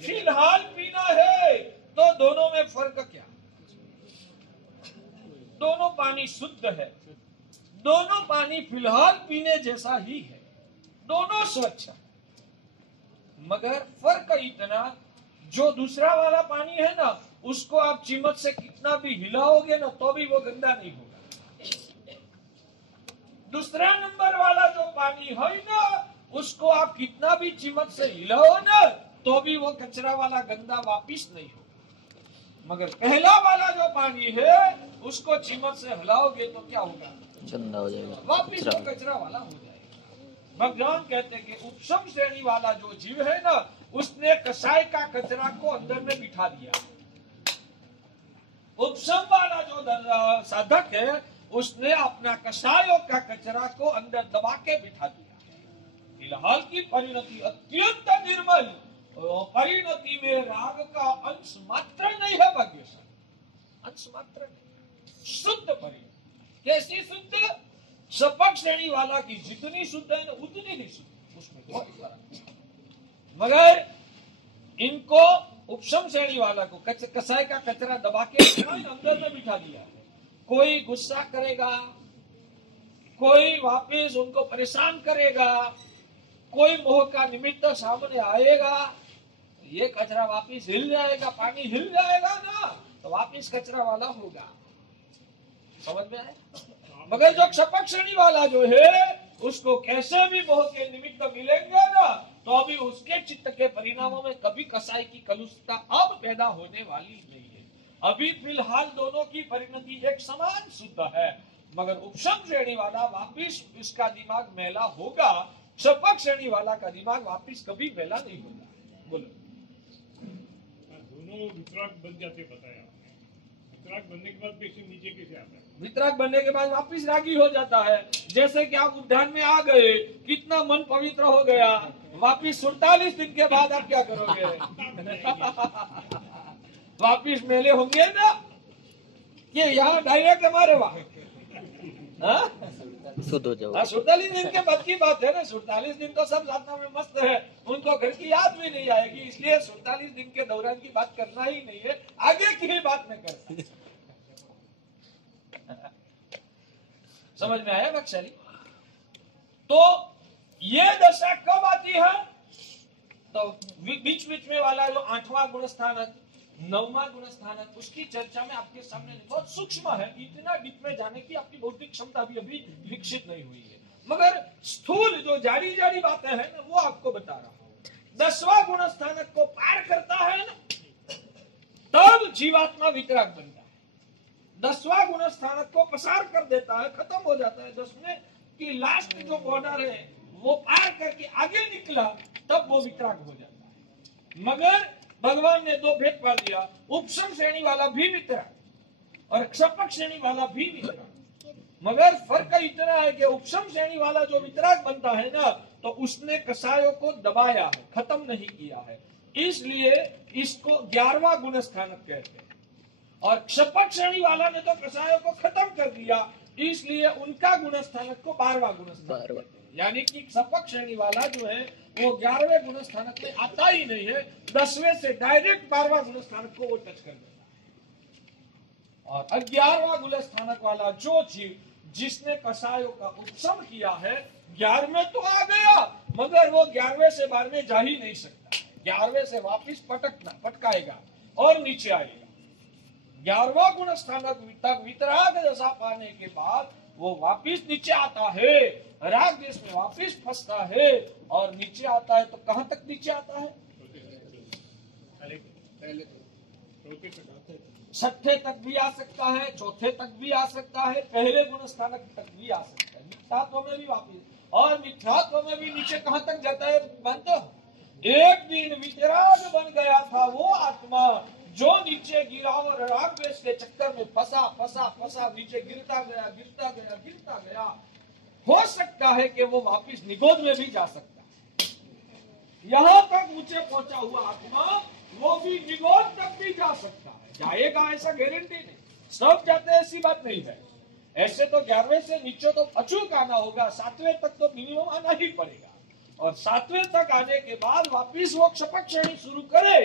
फिलहाल पीना है तो दोनों में फर्क क्या? दोनों पानी शुद्ध है, दोनों पानी फिलहाल पीने जैसा ही है, दोनों स्वच्छ है। मगर फर्क इतना, जो दूसरा वाला पानी है ना, उसको आप चिमट से कितना भी हिलाओगे ना तो भी वो गंदा नहीं होगा। दूसरा नंबर वाला जो पानी है ना, उसको आप कितना भी चिमट से हिलाओ ना तो भी वो कचरा वाला गंदा वापिस नहीं होगा। मगर पहला वाला जो पानी है उसको चिमट से हिलाओगे तो क्या होगा? गंदा हो जाएगा, वापिस वो कचरा वाला हो जाएगा। भगवान कहते हैं कि उपशम श्रेणी वाला जो जीव है ना, उसने कसाई का कचरा को अंदर में बिठा दिया। उपशम वाला जो साधक है, उसने अपना कसायों का कचरा को अंदर दबा के बिठा दिया। फिलहाल की परिणति अत्यंत निर्मल, परिणति में राग का अंश मात्र नहीं है भाग्यशाली, अंश मात्र नहीं, शुद्ध परिणति। कैसी शुद्ध? सपक श्रेणी वाला की जितनी शुद्ध है ना उतनी नहीं शुद्ध, उसमें बहुत फर्क। मगर इनको उपशम श्रेणी वाला को कसाई का कचरा दबा के अंदर में बिठा दिया। कोई गुस्सा करेगा, कोई वापस उनको परेशान करेगा, कोई मोह का निमित्त सामने आएगा, ये कचरा वापिस हिल जाएगा, पानी हिल जाएगा ना तो वापिस कचरा वाला होगा। समझ में आए? मगर जो क्षपक श्रेणी वाला जो है, उसको कैसे भी मोह के निमित्त मिलेंगे ना तो अभी उसके चित्त के परिणामों में कभी कसाई की कलुषता अब पैदा होने वाली नहीं है। अभी फिलहाल दोनों की परिणति एक समान शुद्ध है। मगर उपशम श्रेणी वाला वापिस इसका दिमाग मैला होगा, क्षपक श्रेणी वाला का दिमाग वापिस कभी मैला नहीं होगा। बोलो। दोनों वितराग बन जाते, बताया वितराग बनने के बाद पेशेंट नीचे कैसे आता है? वितराग बनने के बाद वापिस रागी हो जाता है। जैसे कि आप उद्यान में आ गए, कितना मन पवित्र हो गया, वापिस 47 दिन के बाद आप क्या करोगे? वापिस मेले होंगे ना, ये यहाँ डायरेक्ट हमारे वहां हाँ? 47 दिन के बाद की बात है ना। 47 दिन तो सब साधना में मस्त है, उनको घर की याद भी नहीं आएगी, इसलिए 47 दिन के दौरान की बात करना ही नहीं है, आगे की ही बात में करना। समझ में आया बख्शाली? तो ये दशा कब आती है? तो बीच बीच में वाला जो 8वां गुण स्थानक, 9वां गुण स्थानक, उसकी चर्चा में आपके सामने बहुत सूक्ष्म है, इतना डीप में जाने की आपकी बौद्धिक क्षमता भी अभी विकसित नहीं हुई है, मगर स्थूल जो जारी जारी बातें हैं ना वो आपको बता रहा हूं। 10वां गुण स्थानक को पार करता है ना, तब जीवात्मा वितराग बनता है। 10वां गुण स्थानक को पसार कर देता है, खत्म हो जाता है। 10वें की लास्ट जो बॉर्डर है वो पार करके आगे निकला, तब वो वितराग हो जाता है। मगर भगवान ने दो भेद पा दिया, उपशम श्रेणी वाला भी वितराग और क्षपक श्रेणी वाला भी वितराग। मगर फर्क इतना है कि उपशम श्रेणी वाला जो वितराग बनता है ना, तो उसने कसायों को दबाया है, खत्म नहीं किया है, इसलिए इसको 11वां गुण स्थानक कहते हैं। और क्षपक श्रेणी वाला ने तो कसायों को खत्म कर दिया, इसलिए उनका गुण स्थानक को 12वां गुण स्थानक कहते हैं। यानी कि क्षपक श्रेणी वाला जो है वो 11वें गुण स्थानक में आता ही नहीं है, 10वें से डायरेक्ट 12वां गुण स्थानक को वो टच कर देता है। और 11वां गुण स्थानक वाला जो जीव जिसने कसायों का उपशम किया है, 11वें तो आ गया, मगर वो 11वें से 12वें जा ही नहीं सकता, 11वें से वापिस पटकाएगा और नीचे आएगा। 11वां गुण स्थानक तक वितराग दशा पाने के बाद वो वापिस नीचे आता है, राग देश में वापिस फंसता है और नीचे आता है। तो कहां तक नीचे आता है? छठे तक भी आ सकता है, चौथे तक भी आ सकता है, पहले गुण स्थानक तक भी आ सकता है, मिथ्यात्व में भी वापिस, और मिथ्यात्व में भी नीचे कहां तक जाता है? बंद। एक दिन वितराग बन गया था वो आत्मा जो नीचे गिरा और राग द्वेष के चक्कर में फंसा नीचे गिरता गया। हो सकता है कि वो वापिस निगोद में भी जा सकता है। यहां तक नीचे पहुंचा हुआ आत्मा वो भी निगोद तक भी जा सकता है। जाएगा ऐसा गारंटी नहीं, सब जाते ऐसी बात नहीं है। ऐसे तो 11वें से नीचे तो अचूक आना होगा, 7वें तक तो मिनिमम आना ही पड़ेगा, और 7वें तक आने के बाद वापिस वो क्षपक श्रेणी शुरू करे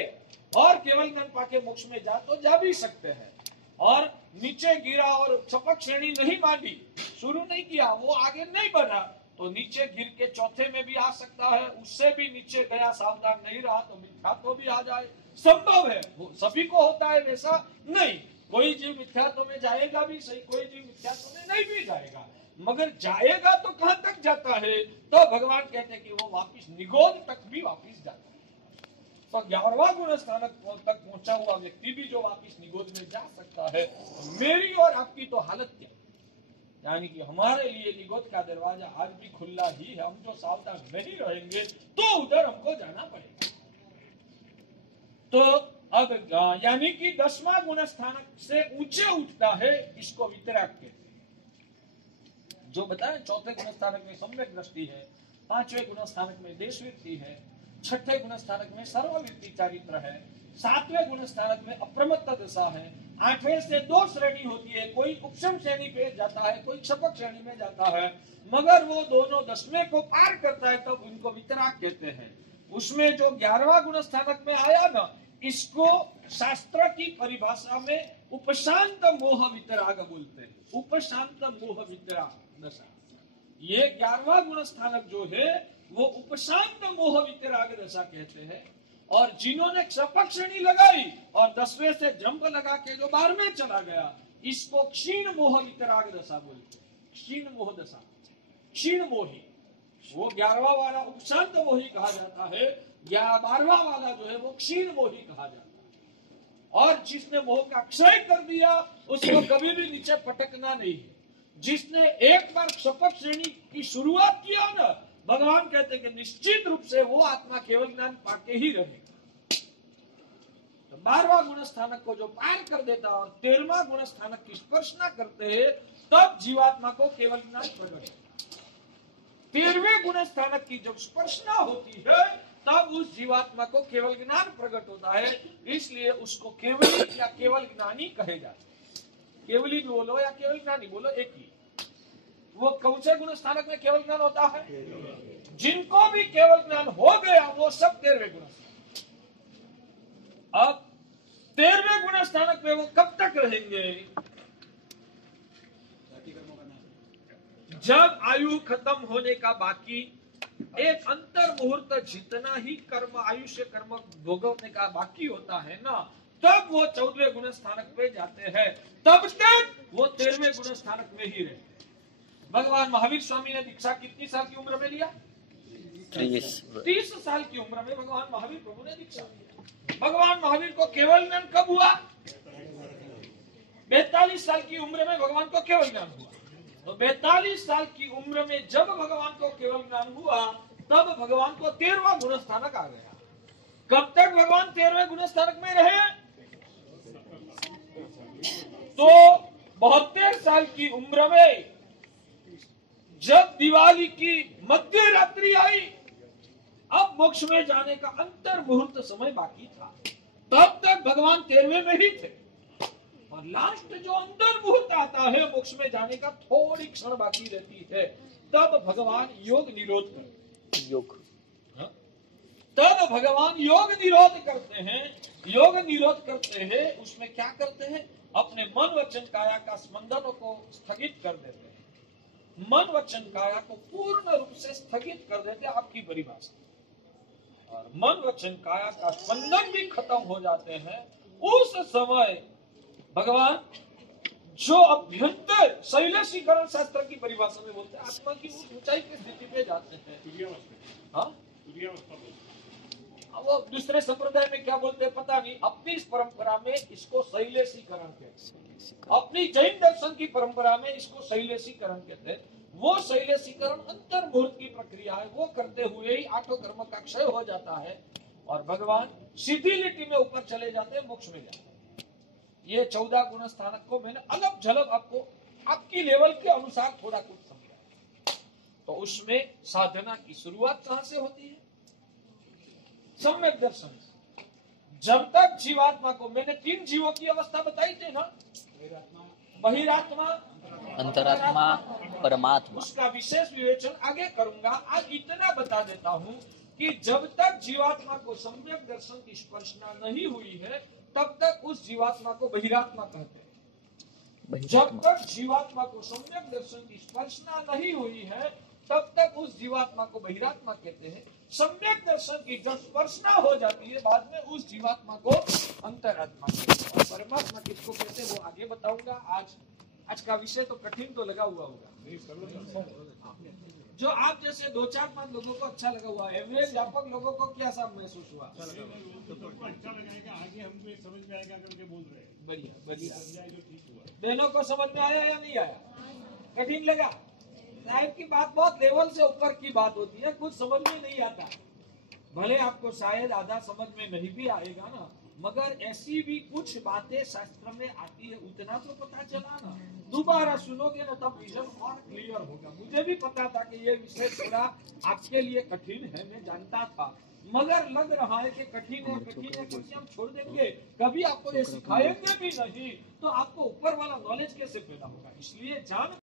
और केवल ज्ञान पाके मोक्ष में जा तो जा भी सकते हैं। और नीचे गिरा और क्षपक श्रेणी नहीं मांडी, शुरू नहीं किया, वो आगे नहीं बढ़ा, तो नीचे गिर के चौथे में भी आ सकता है, उससे भी नीचे गया, सावधान नहीं रहा तो मिथ्यात्व भी आ जाए, संभव है। वो सभी को होता है वैसा नहीं, कोई जीव मिथ्यात्व में जाएगा भी सही, कोई जीव मिथ्यात्व में नहीं भी जाएगा, मगर जाएगा तो कहां तक जाता है? तो भगवान कहते हैं कि वो वापिस निगोद तक भी वापिस जाता है। तो 11वां गुण स्थानक तक पहुंचा हुआ व्यक्ति भी जो वापिस निगोद में जा सकता है। मेरी और आपकी तो हालत क्या, यानी कि हमारे लिए निगोद का दरवाजा आज भी खुला ही है। हम जो सावधान नहीं रहेंगे तो उधर हमको जाना पड़ेगा। तो अब यानी कि 10वां गुण स्थानक से ऊंचे उठता है, इसको वितराग कहते हैं। जो बताए 4थे गुण स्थानक में सम्यक दृष्टि है, 5वें गुण स्थानक में देशवृत्ति है, 6ठे गुण स्थानक में सर्ववृत्ति चारित्र है, 7वें गुण स्थानक में अप्रमत्त दशा है, 8वें से 2 श्रेणी होती है, कोई उपशम श्रेणी पे जाता है, कोई क्षपक श्रेणी में जाता है, मगर वो दोनों 10वें को पार करता है तब उनको वितराग कहते हैं। उसमें जो 11वां गुण स्थानक में आया ना, इसको शास्त्र की परिभाषा में उपशांत मोह वितराग बोलते हैं। उपशांत मोह वितराग दशा, ये 11वां गुण स्थानक जो है वो उपशांत मोह वितराग दशा कहते हैं। और जिन्होंने क्षपक श्रेणी लगाई और 10वें से जंप लगा के जो 12वें चला गया, इसको क्षीण मोह वितराग दशा बोलते हैं। क्षीण मोह दशा, क्षीण मोही, वो 11वां वाला उपशांत मोही कहा जाता है, या 12वां वाला जो है वो क्षीण मोही कहा जाता है। और जिसने मोह का क्षय कर दिया उसको कभी भी नीचे पटकना नहीं है। जिसने एक बार क्षपक श्रेणी की शुरुआत किया ना, भगवान कहते हैं कि निश्चित रूप से वो आत्मा केवल ज्ञान पाके ही रहेगा। तो 12वां गुण स्थानक को जो पार कर देता और 13वां गुण स्थानक की स्पर्शना करते हैं, तब जीवात्मा को केवल ज्ञान प्रकट होता है। 13वें गुण स्थानक की जब स्पर्शना होती है तब उस जीवात्मा को केवल ज्ञान प्रकट होता है, इसलिए उसको केवली या केवल ज्ञानी कहे जाते हैं। केवली भी बोलो या केवल ज्ञानी बोलो, एक ही। वो कौन से गुण स्थानक में केवल ज्ञान होता है? जिनको भी केवल ज्ञान हो गया वो सब 13वें गुण स्थानक। अब 13वें गुण स्थानक में वो कब तक रहेंगे? जब आयु खत्म होने का बाकी एक अंतर मुहूर्त जितना ही कर्म आयुष्य कर्म भोगवने का बाकी होता है ना, तब वो 14वें गुण स्थानक पे जाते हैं। तब तक वो 13वें गुण स्थानक में ही रहे। भगवान महावीर स्वामी ने दीक्षा कितनी साल की उम्र में लिया? 30 साल की उम्र में भगवान महावीर प्रभु ने दीक्षा लिया। भगवान महावीर को केवल ज्ञान कब हुआ? 42 साल की उम्र में भगवान को केवल ज्ञान हुआ। तो 42 साल की उम्र में जब भगवान को केवल ज्ञान हुआ तब भगवान को 13वां गुण स्थानक आ गया। कब तक भगवान 13वें गुण स्थानक में रहे? तो 72 साल की उम्र में जब दिवाली की मध्य रात्रि आई, अब मोक्ष में जाने का अंतर मुहूर्त समय बाकी था, तब तक भगवान 13वें में ही थे। और लास्ट जो अंतर मुहूर्त आता है मोक्ष में जाने का थोड़ी क्षण बाकी रहती है, तब भगवान योग निरोध करते हैं। तब भगवान योग निरोध करते हैं। योग निरोध करते हैं, उसमें क्या करते हैं? अपने मन वचन काया का स्पंदनों को स्थगित कर देते हैं। मन वचन काया को पूर्ण रूप से स्थगित कर देते हैं आपकी परिभाषा। और मन वचन काया का स्पंदन भी खत्म हो जाते हैं। उस समय भगवान जो अभ्यंतर शैलेशीकरण शास्त्र की परिभाषा में बोलते हैं, आत्मा की ऊंचाई की स्थिति पे जाते हैं। हाँ, वो दूसरे संप्रदाय में क्या बोलते हैं पता नहीं, अपनी इस परंपरा में इसको शैलेशीकरण कहते हैं। अपनी जैन दर्शन की परंपरा में इसको शैलेशीकरण कहते हैं। वो शैलेशीकरण अंतर मुहूर्त की प्रक्रिया है। वो करते हुए ही 8 कर्म का क्षय हो जाता है और भगवान सीधी लिटी में ऊपर चले जाते हैं, मोक्ष में जाते हैं। ये 14 गुण स्थानक को मैंने अलग झलक आपको आपकी लेवल के अनुसार थोड़ा कुछ समझाया। तो उसमें साधना की शुरुआत कहां से होती है? सम्यक दर्शन। जब तक जीवात्मा को, मैंने 3 जीवों की अवस्था बताई थी ना, बहिरात्मा, अंतरात्मा, परमात्मा। उसका विशेष विवेचन आगे करूंगा। आज इतना बता देता हूं कि जब तक जीवात्मा को सम्यक दर्शन की स्पर्शना नहीं हुई है तब तक उस जीवात्मा को बहिरात्मा कहते हैं। जब तक जीवात्मा को सम्यक दर्शन की स्पर्शना नहीं हुई है तब तक उस जीवात्मा को बहिरात्मा कहते हैं। सम्यक दर्शन की जब स्पर्शना हो जाती है बाद में उस जीवात्मा को अंतरात्मा कहते हैं। और परमात्मा किसको कहते हैं वो आगे बताऊंगा। आज का विषय तो कठिन तो लगा हुआ होगा। जो आप जैसे 2-4-5 लोगों को अच्छा लगा हुआ है, एवरेज व्यापक लोगों को क्या सा महसूस हुआ? अच्छा लगेगा, आगे हमको समझ में आएगा करके बोल रहे हैं। बढ़िया बढ़िया। जो ठीक हुआ, बहनों को समझ में आया या नहीं आया? कठिन लगा? साहिब की बात बहुत लेवल से ऊपर की बात होती है, कुछ समझ में नहीं आता। भले आपको शायद आधा समझ में नहीं भी आएगा ना, मगर ऐसी भी कुछ बातें शास्त्र में आती है, उतना तो पता चला ना। दोबारा सुनोगे ना तब विजन और क्लियर होगा। मुझे भी पता था कि ये विषय थोड़ा आपके लिए कठिन है, मैं जानता था, मगर लग रहा है कि कठिन है क्योंकि हम छोड़ देंगे, कभी आपको ये सिखाएंगे भी नहीं तो आपको ऊपर वाला नॉलेज कैसे पैदा होगा। इसलिए जान